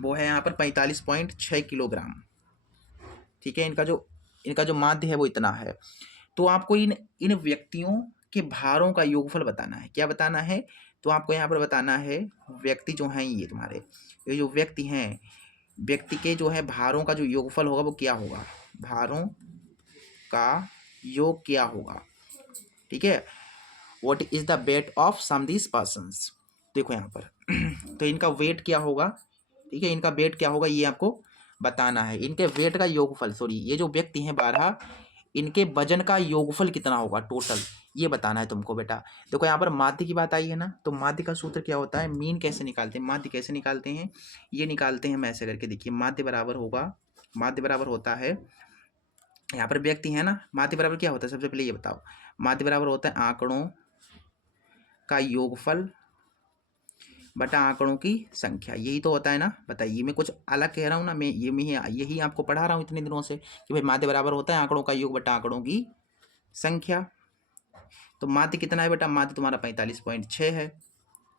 वो है यहाँ पर 45.6 किलोग्राम। ठीक है, इनका जो माध्य है वो इतना है। तो आपको इन इन व्यक्तियों के भारों का योगफल बताना है। क्या बताना है, तो आपको यहाँ पर बताना है व्यक्ति जो हैं ये तुम्हारे, ये जो व्यक्ति हैं, व्यक्ति के जो है भारों का जो योगफल होगा वो क्या होगा, भारों का योग क्या होगा। ठीक है, what is the weight of some these persons. देखो यहाँ पर तो इनका वेट क्या होगा। ठीक है, इनका वेट क्या होगा ये आपको बताना है। इनके वेट का योगफल, सॉरी ये जो व्यक्ति हैं 12, इनके वजन का योगफल कितना होगा टोटल, ये बताना है तुमको बेटा। देखो यहाँ पर माध्य की बात आई है ना, तो माध्य का सूत्र क्या होता है, मीन कैसे निकालते हैं, माध्य कैसे निकालते हैं, ये निकालते हैं हम ऐसे करके। देखिए माध्य बराबर होगा, माध्य बराबर होता है, यहाँ पर व्यक्ति है ना, माध्य बराबर क्या होता है, सबसे पहले ये बताओ। माध्य बराबर होता है आंकड़ों का योगफल बटा आंकड़ों की संख्या, यही तो होता है ना। बताइए, मैं कुछ अलग कह रहा हूँ ना, मैं यही आपको पढ़ा रहा हूँ इतने दिनों से कि भाई माध्य बराबर होता है आंकड़ों का योग बटा आंकड़ों की संख्या। तो माध्य कितना है बेटा, माध्य तुम्हारा 45.6 है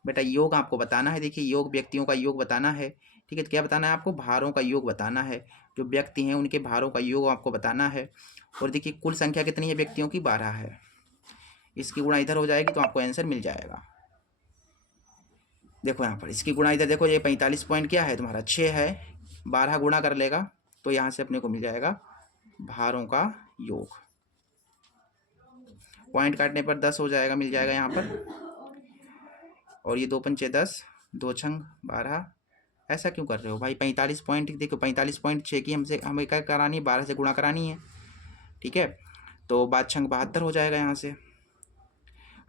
बेटा। योग आपको बताना है, देखिए योग व्यक्तियों का योग बताना है। ठीक है, तो क्या बताना है आपको, भारों का योग बताना है। जो व्यक्ति हैं उनके भारों का योग आपको बताना है। और देखिए कुल संख्या कितनी है व्यक्तियों की, 12 है। इसकी गुणा इधर हो जाएगी तो आपको आंसर मिल जाएगा। देखो यहाँ पर इसकी गुणा इधर देखो, ये 45 पॉइंट क्या है तुम्हारा 6 है, 12 गुणा कर लेगा तो यहाँ से अपने को मिल जाएगा भारों का योग। पॉइंट काटने पर 10 हो जाएगा, मिल जाएगा यहाँ पर। और ये 2 पंचे 10, 2 छंग 12। ऐसा क्यों कर रहे हो भाई, 45 पॉइंट देखो, 45.6 की हमें क्या करानी है, 12 से गुणा करानी है। ठीक है, तो 5 छंग 72 हो जाएगा, यहाँ से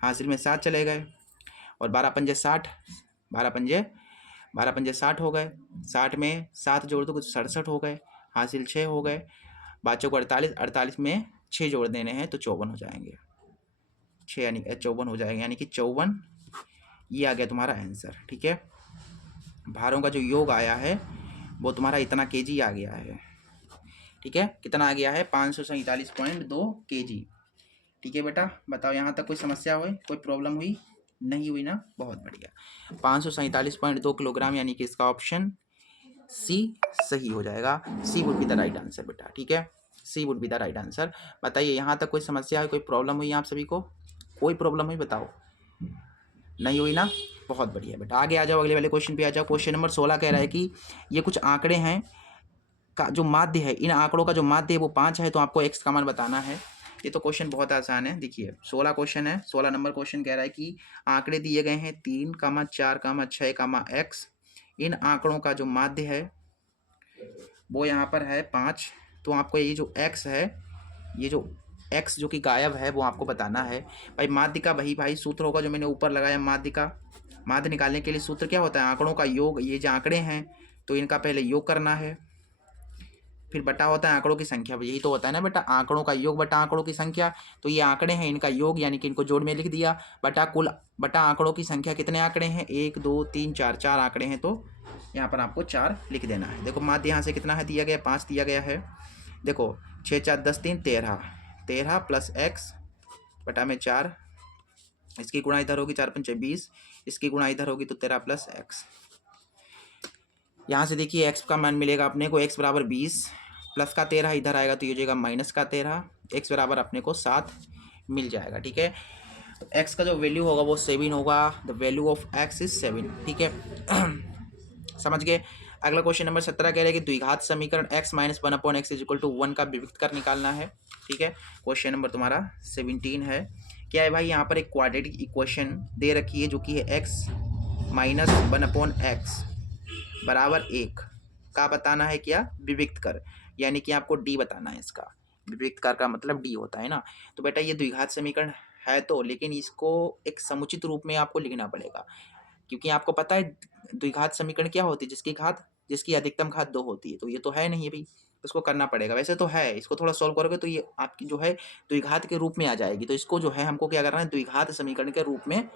हासिल में 7 चले गए, और 12 पंजे 60, 12 पंजे 60 हो गए, 60 में 7 जोड़ दो कुछ 67 हो गए, हासिल 6 हो गए, बच्चों को 48, 48 में 6 जोड़ देने हैं तो 54 हो जाएंगे, 6 यानी 54 हो जाएंगे, यानी कि 54 ये आ गया तुम्हारा आंसर। ठीक है, भारों का जो योग आया है वो तुम्हारा इतना केजी आ गया है। ठीक है, कितना आ गया है, 547.2 केजी। ठीक है बेटा, बताओ यहाँ तक कोई समस्या हुई, कोई प्रॉब्लम हुई, नहीं हुई ना, बहुत बढ़िया। 547.2 किलोग्राम, यानी कि इसका ऑप्शन सी सही हो जाएगा। C would be the right answer बेटा। ठीक है, C would be the right answer. बताइए यहाँ तक कोई समस्या है, कोई प्रॉब्लम हुई आप सभी को, कोई प्रॉब्लम हुई बताओ, नहीं हुई ना, बहुत बढ़िया बेटा। आगे आ जाओ, अगले वाले क्वेश्चन पे आ जाओ। क्वेश्चन नंबर 16 कह रहा है कि ये कुछ आंकड़े हैं का जो माध्य है, इन आंकड़ों का जो माध्य है वो 5 है, तो आपको एक्स का मान बताना है। ये तो क्वेश्चन बहुत आसान है। देखिए 16 क्वेश्चन है, 16 नंबर क्वेश्चन कह रहा है कि आंकड़े दिए गए हैं 3, 4, 6, एक्स। इन आंकड़ों का जो माध्य है वो यहाँ पर है 5। तो आपको ये जो एक्स है, ये जो एक्स जो कि गायब है वो आपको बताना है। भाई माध्य का वही भाई सूत्र होगा जो मैंने ऊपर लगाया, माध्य का। माध्य निकालने के लिए सूत्र क्या होता है, आंकड़ों का योग। ये जो आंकड़े हैं तो इनका पहले योग करना है, फिर बटा होता है आंकड़ों की संख्या। यही तो होता है ना बेटा, आंकड़ों का योग बटा आंकड़ों की संख्या। तो ये आंकड़े हैं, इनका योग यानी कि इनको जोड़ में लिख दिया, बटा कुल बटा आंकड़ों की संख्या। कितने आंकड़े हैं, 1 2 3 4, 4 आंकड़े हैं, तो यहाँ पर आपको 4 लिख देना है। देखो माध्य यहाँ से कितना है दिया गया, 5 दिया गया है। देखो 6 4 10 3 13, 13 प्लस एक्स बटा में 4, इसकी गुणा इधर होगी 4 पंचे 20, इसकी गुणा इधर होगी तो 13 प्लस एक्स। यहाँ से देखिए एक्स का मान मिलेगा अपने को, एक्स बराबर 20, प्लस का 13 इधर आएगा तो ये हो जाएगा माइनस का 13, एक्स बराबर अपने को 7 मिल जाएगा। ठीक है, तो एक्स का जो वैल्यू होगा वो 7 होगा। The value of x is 7। ठीक है समझ गए। अगला क्वेश्चन नंबर 17 कह रहे हैं कि द्विघात समीकरण x minus 1/x is equal to 1 का विविक्त कर निकालना है। ठीक है, क्वेश्चन नंबर तुम्हारा 17 है। क्या है भाई, यहाँ पर एक क्वाड्रेटिक इक्वेशन दे रखी है जो कि है x माइनस 1/x बराबर 1 का बताना है क्या, विविक्त कर, यानी कि आपको डी बताना है इसका। विविक्त कर का मतलब डी होता है ना। तो बेटा ये द्विघात समीकरण है तो, लेकिन इसको एक समुचित रूप में आपको लिखना पड़ेगा, क्योंकि आपको पता है द्विघात समीकरण क्या होती है, जिसकी अधिकतम घात 2 होती है। तो ये तो है नहीं भाई, उसको करना पड़ेगा। वैसे तो है, इसको थोड़ा सॉल्व करोगे तो ये आपकी जो है द्विघात के रूप में आ जाएगी। तो इसको जो है हमको क्या करना है, द्विघात समीकरण के रूप में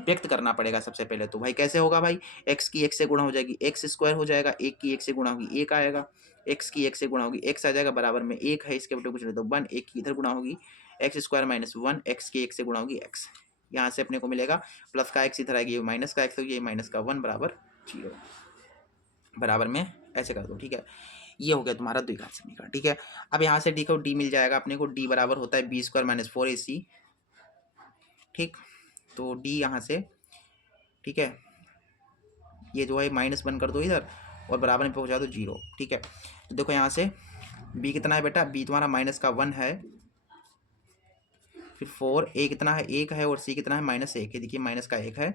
व्यक्त करना पड़ेगा सबसे पहले। तो भाई कैसे होगा भाई, एक्स की एक्स से गुणा हो जाएगी एक्स स्क्वायर हो जाएगा, एक की एक से गुणा होगी एक आएगा, एक्स की एक्स से गुणा होगी एक्स आ जाएगा, बराबर में एक है, इसके बटे कुछ नहीं तो वन, एक की इधर गुणा होगी x square minus one, x की एक से गुणा होगी एक्स, यहाँ से अपने को मिलेगा प्लस का एक्स इधर आएगी, ये माइनस का एक्स होगी, ये माइनस का वन बराबर जीरो, बराबर में ऐसे कर दो। ठीक है, ये हो गया तुम्हारा द्विघात समीकरण। ठीक है, अब यहाँ से डी को डी मिल जाएगा अपने को, डी बराबर होता है बी स्क्वायर माइनस फोर ए सी। ठीक, तो डी यहाँ से, ठीक है, ये जो है माइनस वन कर दो इधर और बराबर में पहुँचा दो जीरो। ठीक है, तो देखो यहाँ से बी कितना है बेटा, बी तुम्हारा माइनस का वन है, फिर फोर, ए कितना है एक है, और सी कितना है माइनस एक है, देखिए माइनस का एक है,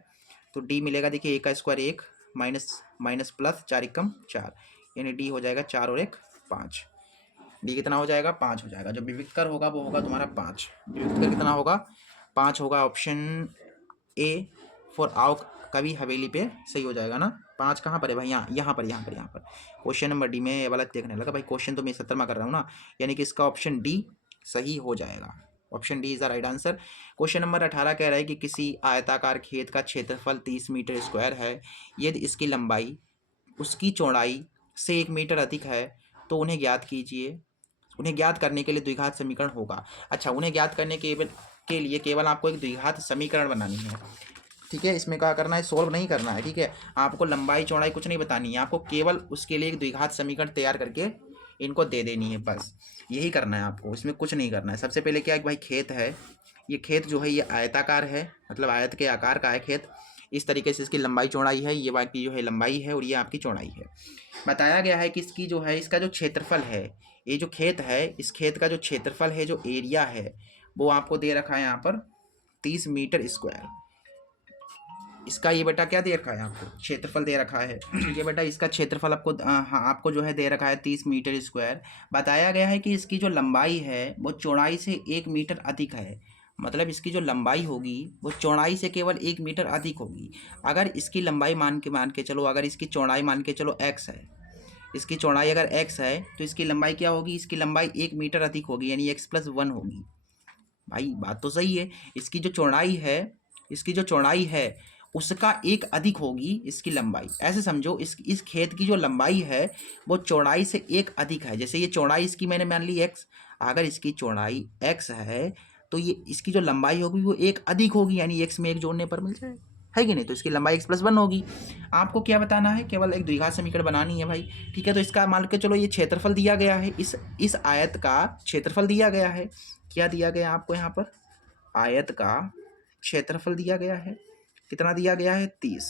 तो डी मिलेगा देखिए एक का स्क्वायर एक माइनस माइनस प्लस चार एकम चार, यानी डी हो जाएगा चार और एक पाँच। डी कितना हो जाएगा, पाँच हो जाएगा। जो विविक्तर होगा वो होगा तुम्हारा पाँच। विविक्तर कितना होगा, पाँच होगा। ऑप्शन ए फॉर आओ कभी हवेली पे सही हो जाएगा ना। पाँच कहाँ पर है भाई, यहाँ पर क्वेश्चन नंबर डी में ये वाला देखने लगा भाई, क्वेश्चन तो मैं 70 में कर रहा हूँ ना, यानी कि इसका ऑप्शन डी सही हो जाएगा। Option D is the right answer. Question number 18 कह रहा है कि किसी आयताकार खेत का क्षेत्रफल 30 मीटर स्क्वायर है, यदि इसकी लंबाई उसकी चौड़ाई से 1 मीटर अधिक है तो उन्हें ज्ञात कीजिए। उन्हें ज्ञात करने के लिए द्विघात समीकरण होगा। अच्छा, उन्हें ज्ञात करने के लिए केवल आपको एक द्विघात समीकरण बनानी है। ठीक है, इसमें क्या करना है, सोल्व नहीं करना है। ठीक है, आपको लंबाई चौड़ाई कुछ नहीं बतानी है, आपको केवल उसके लिए एक द्विघात समीकरण तैयार करके इनको दे देनी है, बस यही करना है आपको, इसमें कुछ नहीं करना है। सबसे पहले क्या है भाई, खेत है, ये खेत जो है ये आयताकार है, मतलब आयत के आकार का है खेत। इस तरीके से इसकी लंबाई चौड़ाई है, ये बाकी जो है लंबाई है और ये आपकी चौड़ाई है। बताया गया है कि इसकी जो है इसका जो क्षेत्रफल है, ये जो खेत है इस खेत का जो क्षेत्रफल है, जो एरिया है वो आपको दे रखा है यहाँ पर 30 मीटर स्क्वायर। इसका ये बेटा क्या दे रखा है, आपको क्षेत्रफल दे रखा है। ये बेटा इसका क्षेत्रफल आपको हाँ आपको जो है दे रखा है 30 मीटर स्क्वायर। बताया गया है कि इसकी जो लंबाई है वो चौड़ाई से 1 मीटर अधिक है, मतलब इसकी जो लंबाई होगी वो चौड़ाई से केवल 1 मीटर अधिक होगी। अगर इसकी लंबाई मान के चलो, अगर इसकी चौड़ाई मान के चलो x है, इसकी चौड़ाई अगर x है तो इसकी लंबाई क्या होगी, इसकी लंबाई 1 मीटर अधिक होगी, यानी x + 1 होगी। भाई बात तो सही है, इसकी जो चौड़ाई है उसका एक अधिक होगी इसकी लंबाई। ऐसे समझो इस खेत की जो लंबाई है वो चौड़ाई से एक अधिक है। जैसे ये चौड़ाई इसकी मैंने मान ली x, अगर इसकी चौड़ाई x है तो ये इसकी जो लंबाई होगी वो एक अधिक होगी, यानी x में एक जोड़ने पर मिल जाएगा, है कि नहीं। तो इसकी लंबाई x + 1 होगी। आपको क्या बताना है, केवल एक द्विघात समीकरण बनानी है भाई। ठीक है, तो इसका मान के चलो ये क्षेत्रफल दिया गया है, इस आयत का क्षेत्रफल दिया गया है। क्या दिया गया आपको यहाँ पर, आयत का क्षेत्रफल दिया गया है, कितना दिया गया है 30।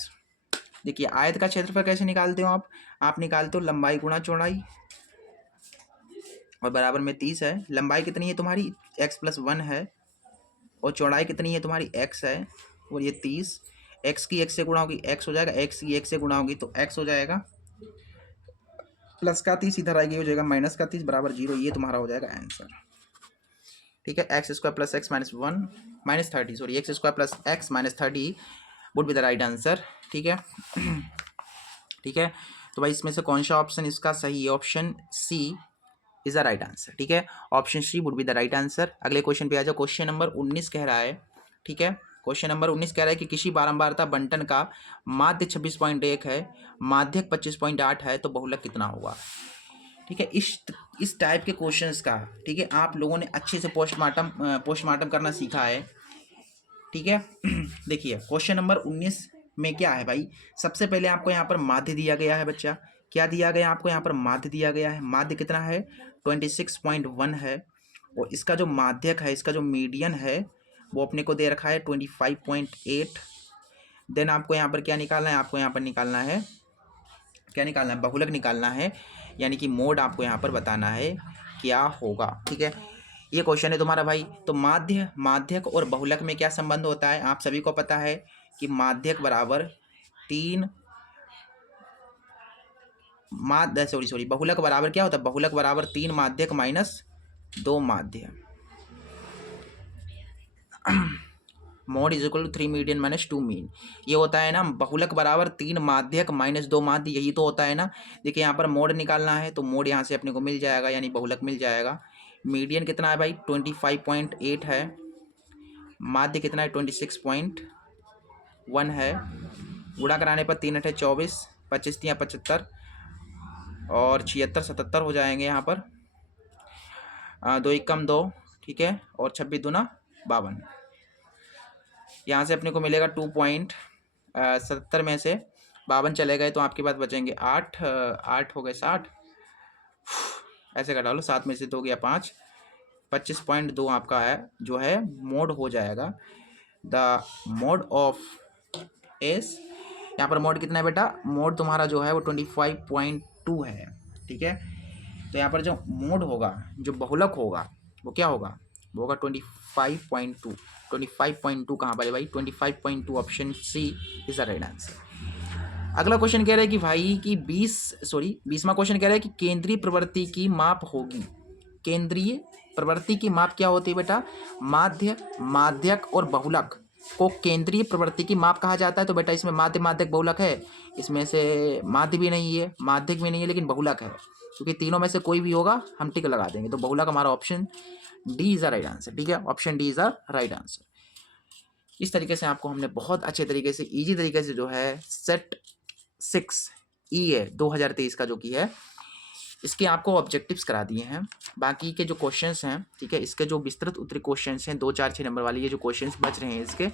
देखिए आयत का क्षेत्रफल कैसे निकालते हो आप निकालते हो लंबाई गुणा चौड़ाई और बराबर में 30 है। लंबाई कितनी है तुम्हारी, x + 1 है, और चौड़ाई कितनी है तुम्हारी x है, और ये 30। x की x से गुणा होगी x हो जाएगा, x की x से गुणा होगी तो x हो जाएगा, प्लस का 30 इधर आएगी हो जाएगा माइनस का 30 बराबर जीरो। ये तुम्हारा हो जाएगा आंसर। ठीक है, x² + x - 1 - 30, sorry x² + x - 30 would be the right answer. ठीक है, ठीक है, तो भाई इसमें से कौन सा ऑप्शन इसका सही है, option C is the right answer. ठीक है, option C would be the right answer. अगले क्वेश्चन पे आ जाओ। क्वेश्चन नंबर 19 कह रहा है, ठीक है, क्वेश्चन नंबर 19 कह रहा है कि किसी बारंबारता बंटन का माध्य 26.1 है, माध्यक 25.8 है, तो बहुलक कितना होगा। ठीक है, इस टाइप के क्वेश्चंस का, ठीक है, आप लोगों ने अच्छे से पोस्टमार्टम करना सीखा है। ठीक है, देखिए क्वेश्चन नंबर 19 में क्या है भाई, सबसे पहले आपको यहाँ पर माध्य दिया गया है बच्चा। क्या दिया गया आपको यहाँ पर, माध्य दिया गया है। माध्य कितना है 26.1 है, और इसका जो माध्यक है, इसका जो मीडियन है वो अपने को दे रखा है 25.8। देन आपको यहाँ पर क्या निकालना है, आपको यहाँ पर निकालना है, क्या निकालना है, बहुलक निकालना है, यानी कि मोड आपको यहाँ पर बताना है क्या होगा। ठीक है, ये क्वेश्चन है तुम्हारा भाई। तो माध्यक और बहुलक में क्या संबंध होता है, आप सभी को पता है कि माध्यक बराबर 3 बहुलक बराबर क्या होता है, बहुलक बराबर 3 माध्यक - 2 माध्य। Mode is equal to 3 median minus 2 mean. ये होता है ना बहुलक बराबर 3 माध्यक माइनस 2 माध्य, यही तो होता है ना। देखिए यहाँ पर मोड निकालना है तो मोड यहाँ से अपने को मिल जाएगा, यानी बहुलक मिल जाएगा। मीडियन कितना है भाई 25.8 है, माध्य कितना है 26.1 है, गुणा कराने पर 3 × 24, 25 × 75 और 76 77 हो जाएंगे यहाँ पर, 2 × 1 = 2, ठीक है, और 26 × 2 = 52। यहाँ से अपने को मिलेगा 2.77 में से 52 चले गए तो आपके पास बचेंगे 8, 8 हो गए 60, ऐसे का डालो, 7 में से 2 गया 5, 25.2 आपका है जो है मोड हो जाएगा। द मोड ऑफ एस, यहाँ पर मोड कितना है बेटा, मोड तुम्हारा जो है वो 25.2 है, ठीक है। तो यहाँ पर जो मोड होगा, जो बहुलक होगा वो क्या होगा, वो होगा 25.2। 25.2 कहाँ पर है भाई, 25.2 option C is the right answer. अगला क्वेश्चन कह रहा है कि भाई कि 20वां क्वेश्चन कह रहा है कि केंद्रीय प्रवृत्ति की माप होगी। केंद्रीय प्रवृत्ति की माप क्या होती है बेटा, माध्य, माध्यक और बहुलक को केंद्रीय प्रवृत्ति की माप कहा जाता है। तो बेटा इसमें माध्य, माध्यक, बहुलक है, इसमें से माध्य भी नहीं है, माध्यक भी नहीं है, लेकिन बहुलक है, क्योंकि तीनों में से कोई भी होगा हम टिक लगा देंगे। तो बहुलक हमारा option D is the right answer, ठीक है, option D is the right answer. इस तरीके से आपको हमने बहुत अच्छे तरीके से, इजी तरीके से जो है सेट 6 ई है 2023 का जो कि है, इसके आपको ऑब्जेक्टिव्स करा दिए हैं। बाकी के जो क्वेश्चंस हैं, ठीक है, इसके जो विस्तृत उत्तरी क्वेश्चंस हैं 2 4 6 नंबर वाले ये जो क्वेश्चंस बच रहे हैं इसके,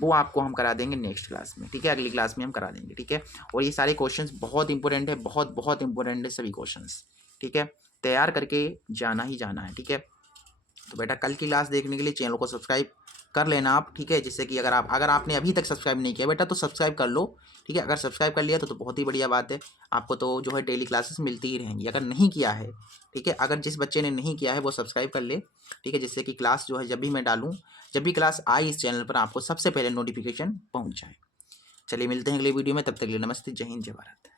वो आपको हम करा देंगे नेक्स्ट क्लास में, ठीक है, अगली क्लास में हम करा देंगे, ठीक है। और ये सारे क्वेश्चंस बहुत इंपॉर्टेंट है, बहुत बहुत इंपॉर्टेंट है सभी क्वेश्चंस, ठीक है, तैयार करके जाना ही जाना है, ठीक है। तो बेटा कल की क्लास देखने के लिए चैनल को सब्सक्राइब कर लेना आप, ठीक है, जिससे कि अगर आपने अभी तक सब्सक्राइब नहीं किया बेटा तो सब्सक्राइब कर लो, ठीक है। अगर सब्सक्राइब कर लिया तो बहुत ही बढ़िया बात है, आपको तो जो है डेली क्लासेस मिलती ही रहेंगी। अगर नहीं किया है, ठीक है, अगर जिस बच्चे ने नहीं किया है वो सब्सक्राइब कर ले, ठीक है, जिससे कि क्लास जो है जब भी मैं डालूँ, जब भी क्लास आई इस चैनल पर आपको सबसे पहले नोटिफिकेशन पहुँच जाए। चलिए मिलते हैं अगले वीडियो में, तब तक के लिए नमस्ते, जय हिंद, जय भारत।